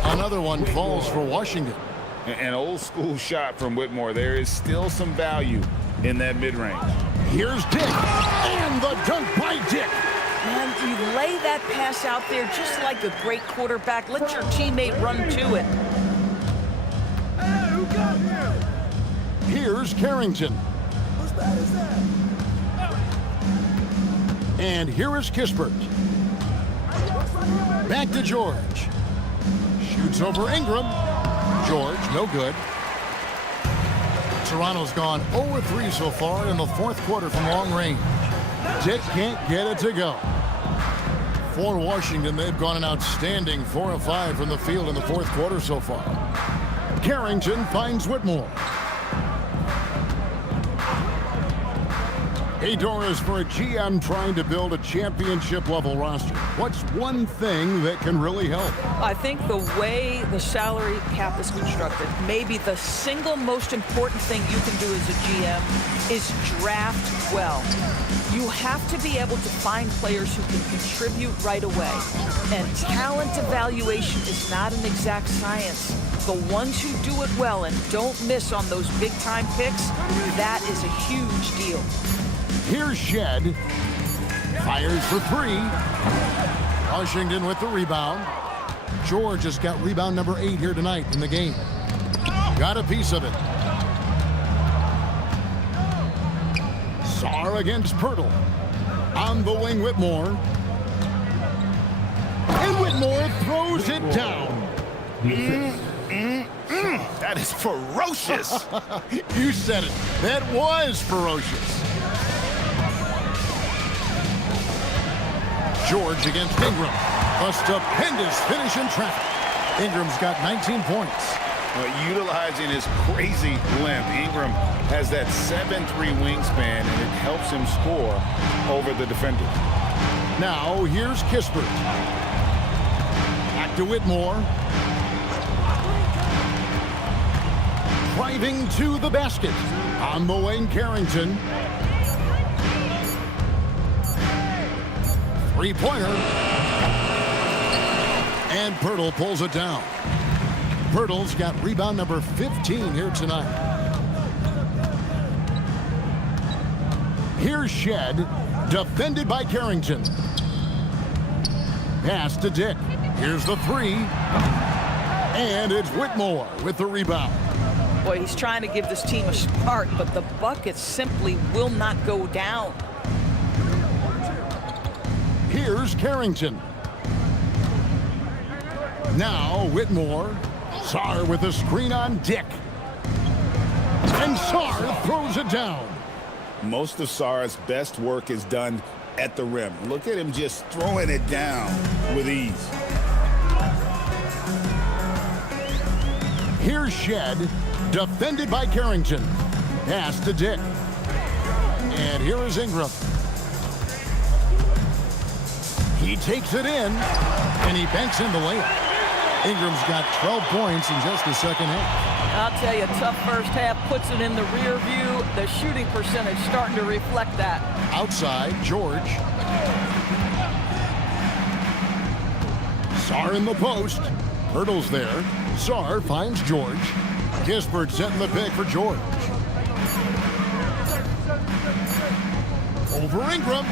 Another one falls for Washington. An old school shot from Whitmore. There is still some value in that mid-range. Here's Dick. And the dunk by Dick. Man, you lay that pass out there just like a great quarterback. Let your teammate run to it. Hey, who got him? Here's Carrington. Whose bad is that? And here is Kispert. Back to George. Shoots over Ingram. George, no good. Toronto's gone 0-3 so far in the fourth quarter from long range. Dick can't get it to go. For Washington, they've gone an outstanding 4 of 5 from the field in the fourth quarter so far. Carrington finds Whitmore. Hey, Doris, for a GM trying to build a championship-level roster, what's one thing that can really help? I think the way the salary cap is constructed, maybe the single most important thing you can do as a GM is draft well. You have to be able to find players who can contribute right away. And talent evaluation is not an exact science. The ones who do it well and don't miss on those big-time picks, that is a huge deal. Here's Shed. Fires for 3. Washington with the rebound. George has got rebound number 8 here tonight in the game. Got a piece of it. Sar against Pirtle. On the wing, Whitmore. And Whitmore throws it down. That is ferocious. You said it. That was ferocious. George against Ingram. A stupendous finish in traffic. Ingram's got 19 points. Utilizing his crazy length, Ingram has that 7'3" wingspan, and it helps him score over the defender. Now, here's Kispert. Back to Whitmore. Driving to the basket. On the wing, Carrington. Three-pointer. And Pirtle pulls it down. Pirtle's got rebound number 15 here tonight. Here's Shed, defended by Carrington. Pass to Dick. Here's the 3. And it's Whitmore with the rebound. Boy, he's trying to give this team a spark, but the bucket simply will not go down. Here's Carrington. Now Whitmore. Sarr with a screen on Dick. And Sarr throws it down. Most of Sarr's best work is done at the rim. Look at him just throwing it down with ease. Here's Shed, defended by Carrington. Pass to Dick. And here is Ingram. He takes it in, and he banks in the layup. Ingram's got 12 points in just the second half. I'll tell you, tough first half, puts it in the rear view. The shooting percentage starting to reflect that. Outside, George. Sarr in the post. Hurdles there. Sarr finds George. Gisbert setting the pick for George. Over Ingram.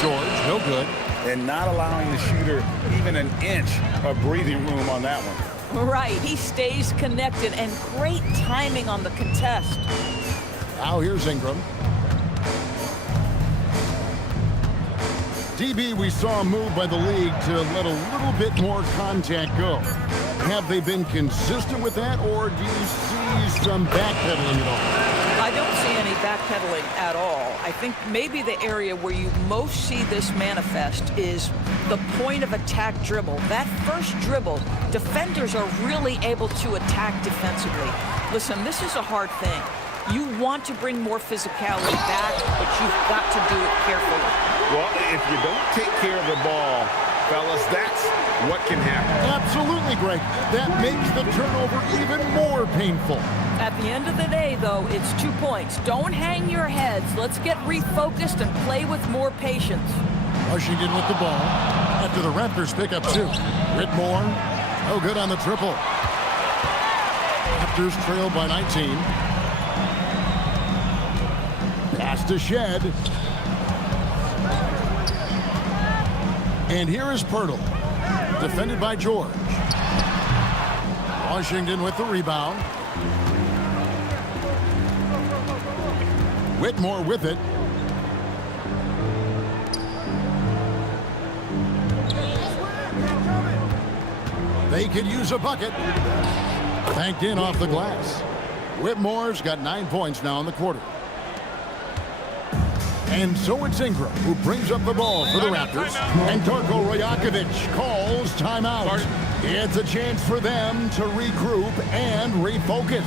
George, no good. And not allowing the shooter even an inch of breathing room on that one. Right, he stays connected, and great timing on the contest. Now here's Ingram. DB, we saw a move by the league to let a little bit more contact go. Have they been consistent with that, or do you see some backpedaling at all? I don't see any backpedaling at all. I think maybe the area where you most see this manifest is the point of attack dribble. That first dribble, defenders are really able to attack defensively. Listen, this is a hard thing. You want to bring more physicality back, but you've got to do it carefully. Well, if you don't take care of the ball, fellas, that's what can happen. Absolutely, Greg. That makes the turnover even more painful. At the end of the day, though, it's 2 points. Don't hang your heads. Let's get refocused and play with more patience. Washington with the ball after the Raptors pick up 2. Whitmore, no good on the triple. Raptors trail by 19. Pass to Shed. And here is Pirtle, defended by George. Washington with the rebound. Whitmore with it. They could use a bucket. Banked in off the glass. Whitmore's got 9 points now in the quarter. And so it's Ingram who brings up the ball for the Raptors. And Darko Rajakovic calls timeout. It's a chance for them to regroup and refocus.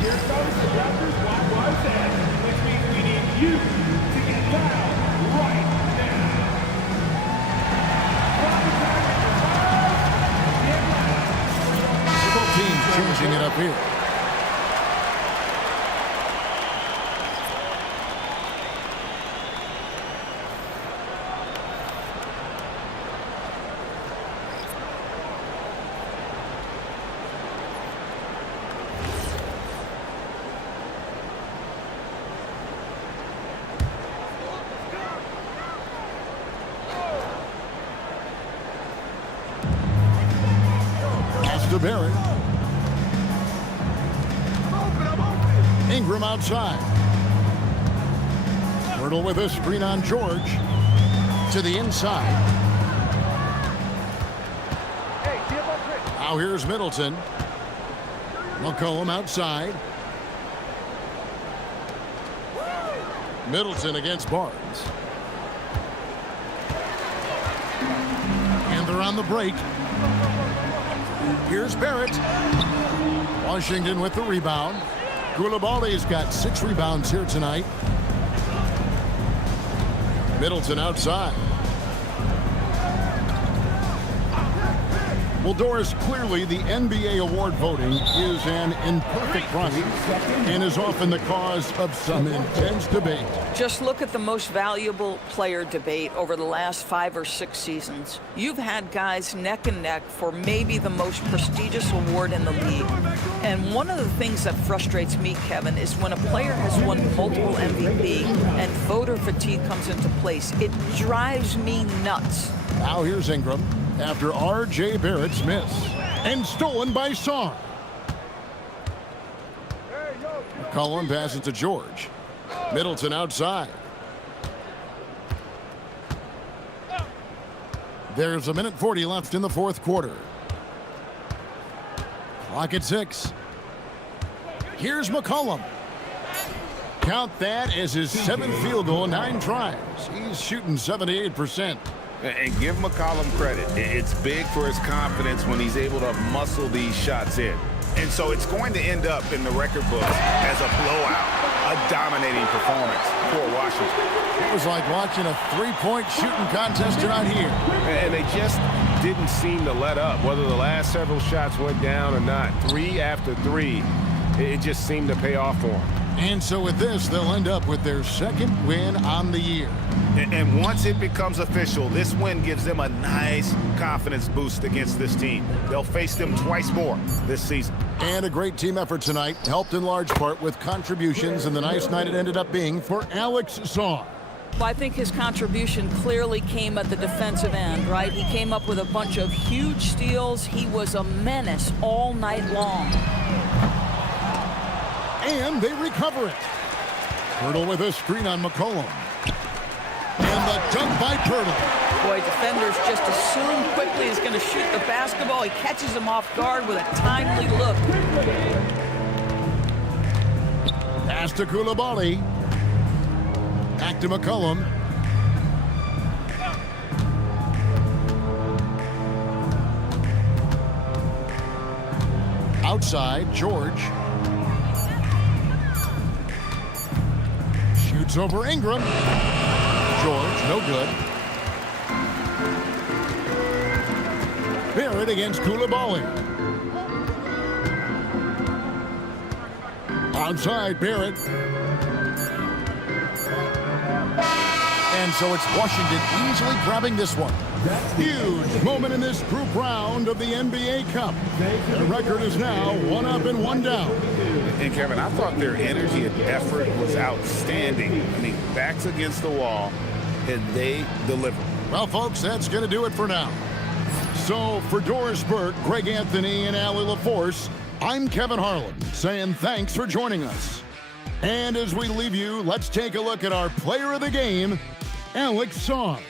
Here comes the Raptors wide set, which means we need you to get down right now. Both teams changing it up here. To Barrett. Ingram outside. Pirtle with a screen on George. To the inside. Now here's Middleton. McCollum outside. Middleton against Barnes. And they're on the break. Here's Barrett. Washington with the rebound. Koulibaly's got 6 rebounds here tonight. Middleton outside. Well, Doris, clearly the NBA award voting is an imperfect process and is often the cause of some intense debate. Just look at the most valuable player debate over the last 5 or 6 seasons. You've had guys neck and neck for maybe the most prestigious award in the league. And one of the things that frustrates me, Kevin, is when a player has won multiple MVP and voter fatigue comes into place. It drives me nuts. Now here's Ingram after R.J. Barrett's miss. And stolen by Song. McCollum passes to George. Middleton outside. There's 1:40 left in the fourth quarter. Clock at 6. Here's McCollum. Count that as his 7th field goal in 9 tries. He's shooting 78%. And give McCollum credit. It's big for his confidence when he's able to muscle these shots in. And so it's going to end up in the record books as a blowout, a dominating performance for Washington. It was like watching a 3-point shooting contest out here. And they just didn't seem to let up, whether the last several shots went down or not. 3 after 3, it just seemed to pay off for them. And so with this, they'll end up with their 2nd win on the year. And once it becomes official, this win gives them a nice confidence boost against this team. They'll face them twice more this season. And a great team effort tonight, helped in large part with contributions, and the nice night it ended up being for Alex Song. Well, I think his contribution clearly came at the defensive end, right? He came up with a bunch of huge steals. He was a menace all night long. And they recover it. Pirtle with a screen on McCollum. And the dunk by Pirtle. Boy, defenders just assume quickly he's going to shoot the basketball. He catches him off guard with a timely look. Pass to Coulibaly. Back to McCollum. Outside, George. Shoots over Ingram. George, no good. Barrett against Coulibaly. Outside, Barrett. And so it's Washington easily grabbing this one. Huge moment in this group round of the NBA Cup. The record is now 1 up and 1 down. And Kevin, I thought their energy and effort was outstanding. I mean, backs against the wall, and they deliver. Well, folks, that's going to do it for now. So for Doris Burke, Greg Anthony, and Allie LaForce, I'm Kevin Harlan saying thanks for joining us. And as we leave you, let's take a look at our player of the game, Alex Song.